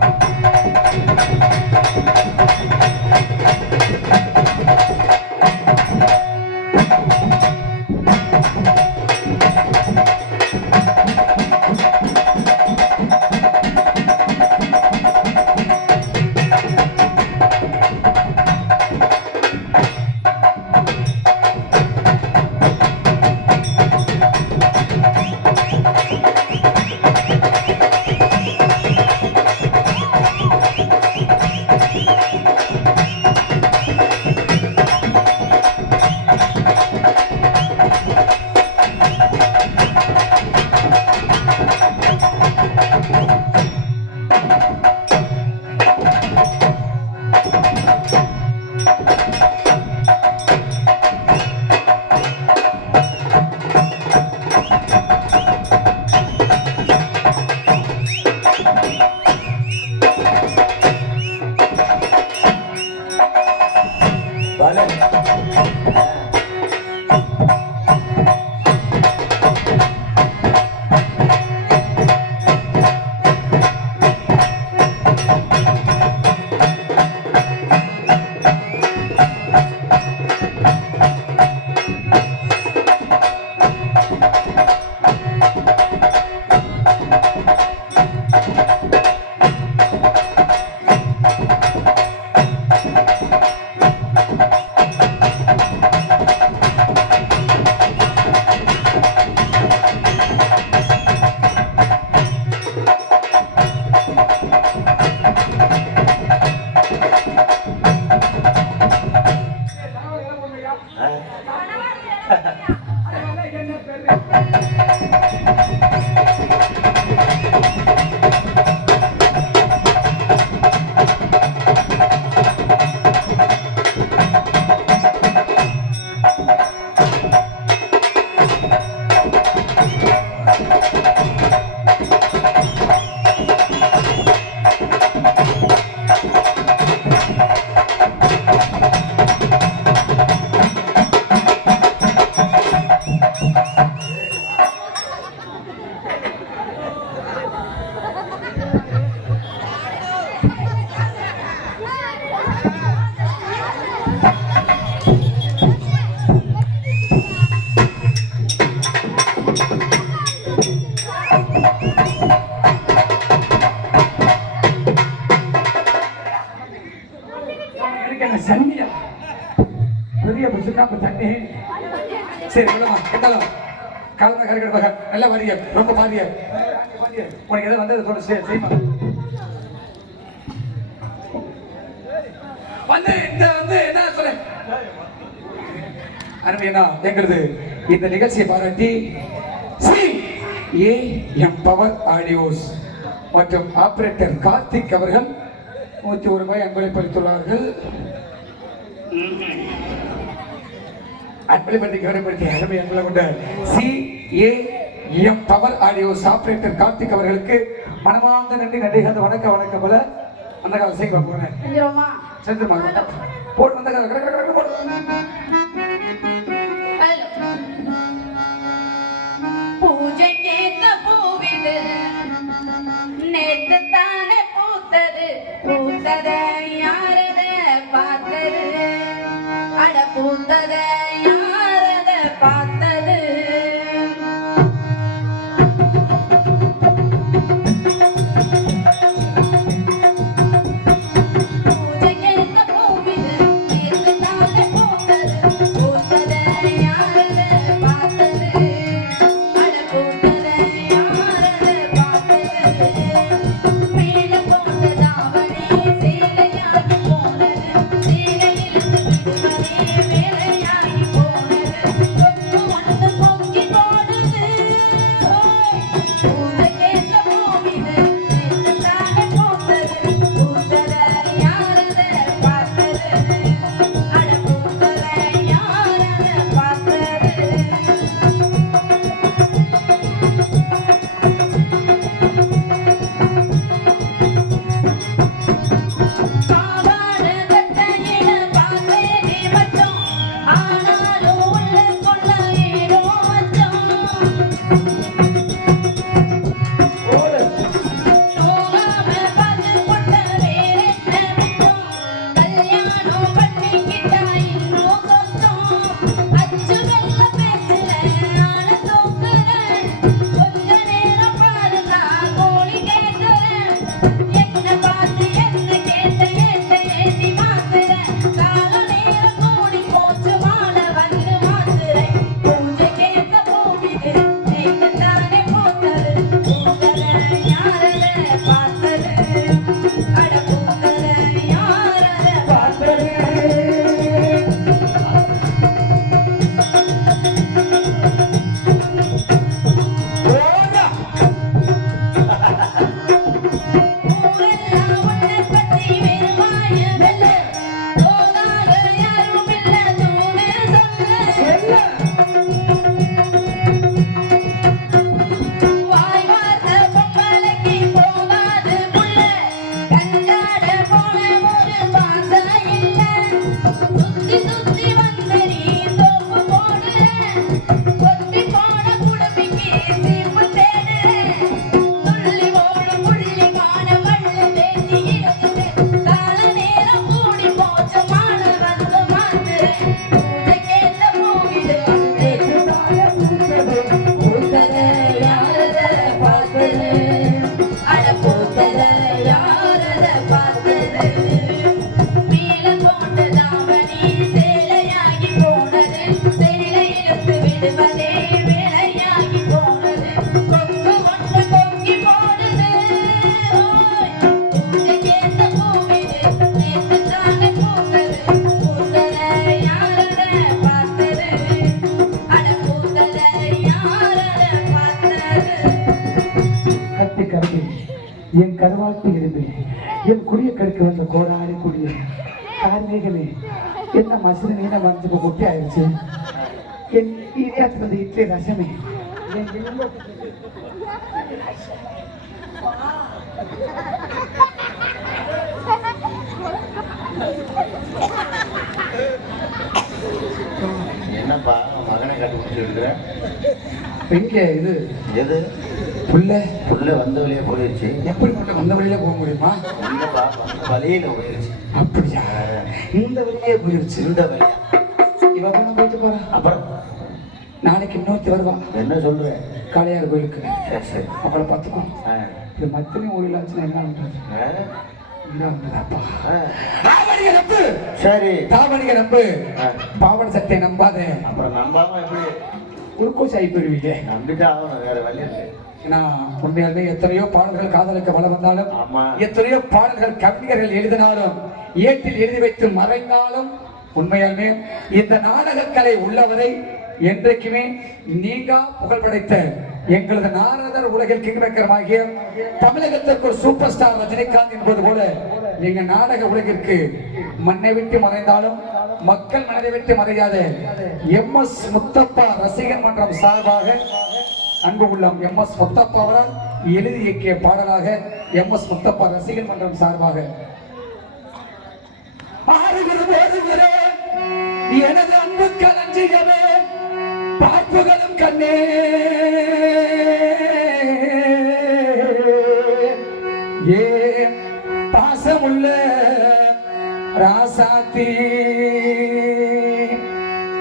சன்னியா பெரிய சுண்ணாம்பு தண்ணி. சரி விடுமா கேட்டாலும் காலமா கருக்கட நல்லா வரிய ரொம்ப பாரிய உனக்கு எதாவது வந்தது சொல்ல செய்யுமா வந்து இந்த வந்து என்ன சொல்ல அருமையா எங்களது இந்த நிகழ்ச்சியை பாராட்டி CAM பவர் ஆடியோஸ் மற்றும் ஆபரேட்டர் கார்த்திக் அவர்கள் 101 ரூபாய் அன்பளிப்பளித்துள்ளார்கள். அன்பளிப்பத்தை கவனப்படுத்தி அருமை அன்பள கொண்ட CAM power audios operator Karthik அவர்களுக்கு மனமார்ந்த நன்றி. நன்றி வணக்கம் பல அந்த கால செய்ய போறேன் செஞ்சிரோமா? செஞ்சுமா போட்டு வந்த போட்டு பூஜைக்கேத்த பூவிது நேத்து தானே பூத்தது பூத்தத யாரத பார்த்தது அட பூத்தத யாரத பார்த்தது பூஜைக்கேத்த பூவிது நேத்து தானே பூத்தது என் கருவாட்டு இருந்தே என் குடிய கடுக்க வந்த கோடாரி குடிய கார்மேகமே என்ன மசித நீன மனசுக்கு குட்டி ஆயிடுச்சு என் இடியாத்து வந்து இட்லி ரசமே என் எலும்பு என்னப்பா மகனை கண்டுபிடிச்சு இருக்கிற எங்க இது எது புள்ள புள்ள வந்த வழியே போயிடுச்சு எப்படி மட்டும் வந்த வழியில போக முடியுமா இல்லப்பா வந்த வழியில போயிடுச்சு அப்படியா இந்த வழியே போயிடுச்சு இந்த வழியா இவ போன போயிட்டு போறா அப்புறம் நாளைக்கு இன்னொருத்தி வருவான் என்ன சொல்ற காளையார் கோயிலுக்கு சரி சரி அப்புறம் பார்த்துக்கோ ஆ. இது மத்தியும் கோயிலாச்சுன்னா என்ன பண்றது ஆ. என்ன பண்றதாப்பா ஆ. தாவணிக நம்பு சரி தாவணிக நம்பு ஆ. பாவட சட்டை நம்பாத அப்புறம் நம்பாம எப்படி குளுக்கோஸ் ஆகி போயிருவீங்க நம்பிட்டு ஆகணும் வேற வழி இருக்கு ஏன்னா உண்மையாலுமே எத்தனையோ பாடல்கள் காதலுக்கு வள வந்தாலும் ஆமா. எத்தனையோ பாடல்கள் கவிஞர்கள் எழுதினாலும் ஏட்டில் எழுதி வைத்து மறைந்தாலும் உண்மையாலுமே இந்த நாடகக்கலை உள்ளவரை என்றைக்குமே நீங்கா புகழ் படைத்த எங்களது நாரதர் உலகில் கிங்மேக்கரமாகிய தமிழகத்திற்கு ஒரு சூப்பர் ஸ்டார் ரஜினிகாந்த் என்பது போல எங்க நாடக உலகிற்கு மண்ணை விட்டு மறைந்தாலும் மக்கள் மனதை விட்டு மறையாத MS முத்தப்பா ரசிகர் மன்றம் சார்பாக அன்பு உள்ளம் MS முத்தப்பா அவரால் எழுதி இயக்கிய பாடலாக MS முத்தப்பா ரசிகர் மன்றம் சார்பாக ஆறுகிறோம் ஓடுகிறேன் எனது அன்பு களஞ்சியமே பார்ப்புகளும் கண்ணே ஏ பாசமுள்ள ராசாத்தி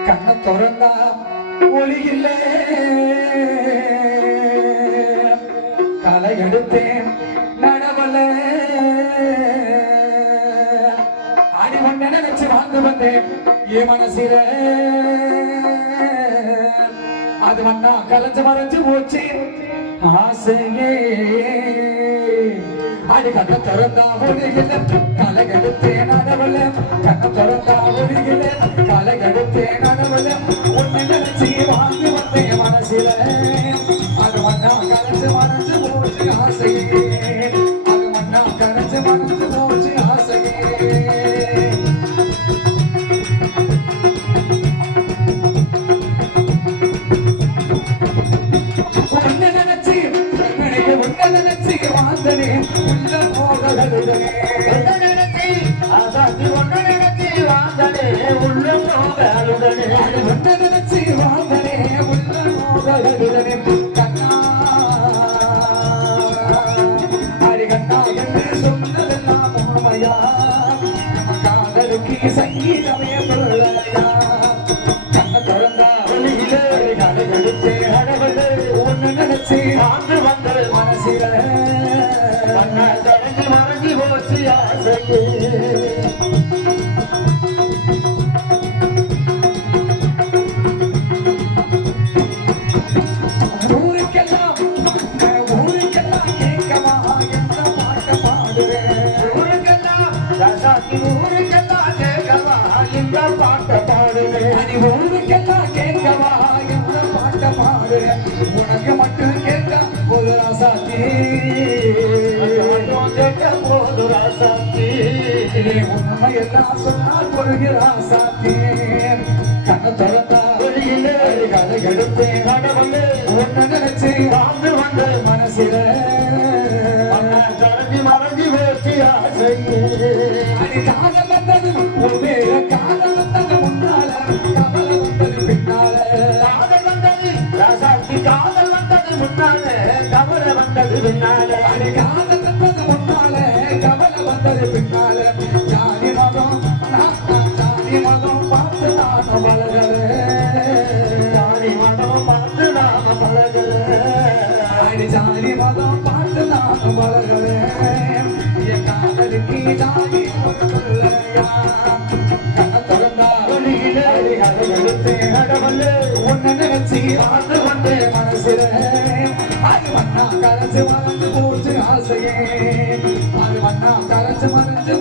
கண்ண திறந்தா ஒளியில்ல களை எடுத்தேன் நடவல அடி ஒன்ன நினைச்சு வாழ்ந்து வந்தேன் என் மனசில அது வந்தா கலைஞ்சு மறைஞ்சு போச்சு ஆசையே அடி கண்ண திறந்தா ஒளியில களை எடுத்தேன் நடவல கண்ண திறந்தா ஒளியில களை எடுத்தேன் நடவல உன்னை நினைச்சு வாழ்ந்து வந்தேன் மனசில அது வந்தா கலைஞ்சு மறைஞ்சு போச்சு ஆசையே அது வந்தா கலைஞ்சு மறைஞ்சு போச்சு ஆசையே சங்கீதமே கண்ண திறந்தா ஒன்னு நினைச்சு வாழ்ந்து வந்த மனசில மறைஞ்சு போச்சு ஆசையே ஊருக்கெல்லாம் கேட்கவா எந்த பாட்டு பாடுவேன் ஊருக்கெல்லாம் கேட்கவா இந்த பாட்டு பாடுவேன் ஊருக்கெல்லாம் கேட்கவா எந்த பாட்டு பாடுவேன் உனக்கு மட்டும் கேட்க ஒரு ராசாத்தி போது ராசாத்தி உண்மை எல்லாம் சொன்னால் பொருகிற ராசாத்தி கண்ண திறந்தா கதை எடுத்தேன் கடவுளே ஒன்ன நினைச்சு வாழ்ந்து வந்த மனசில மறந்து போச்சு ஆசையே அடி காதல் வந்தது உண்மையில காதல் வந்தது முன்னால கவலை வந்தது பின்னால காதல் வந்தது ராசாத்தி காதல் வந்தது முன்னால கவலை வந்தது பின்னால அடி காதல் வந்தது முன்னால கவலை வந்தது பின்னால ஜாதி மதம் ஜாதி மதம் பார்த்து நான் வளர்கிறேன் ஜாதி மதம் பார்த்து நான் வளர்கிறேன் அடி ஜாதி மதம் பார்த்து நான் வளர்கிறேன் என் காதலுக்கு ஜாதி கண்ண திறந்தா உன்னை நினைச்சு வாழ்ந்து வந்தே மனசுல அது வண்ணா கரைச்சு மறைஞ்சு போச்சு ஆசையே அது வண்ணா கரைச்சு மறைஞ்சு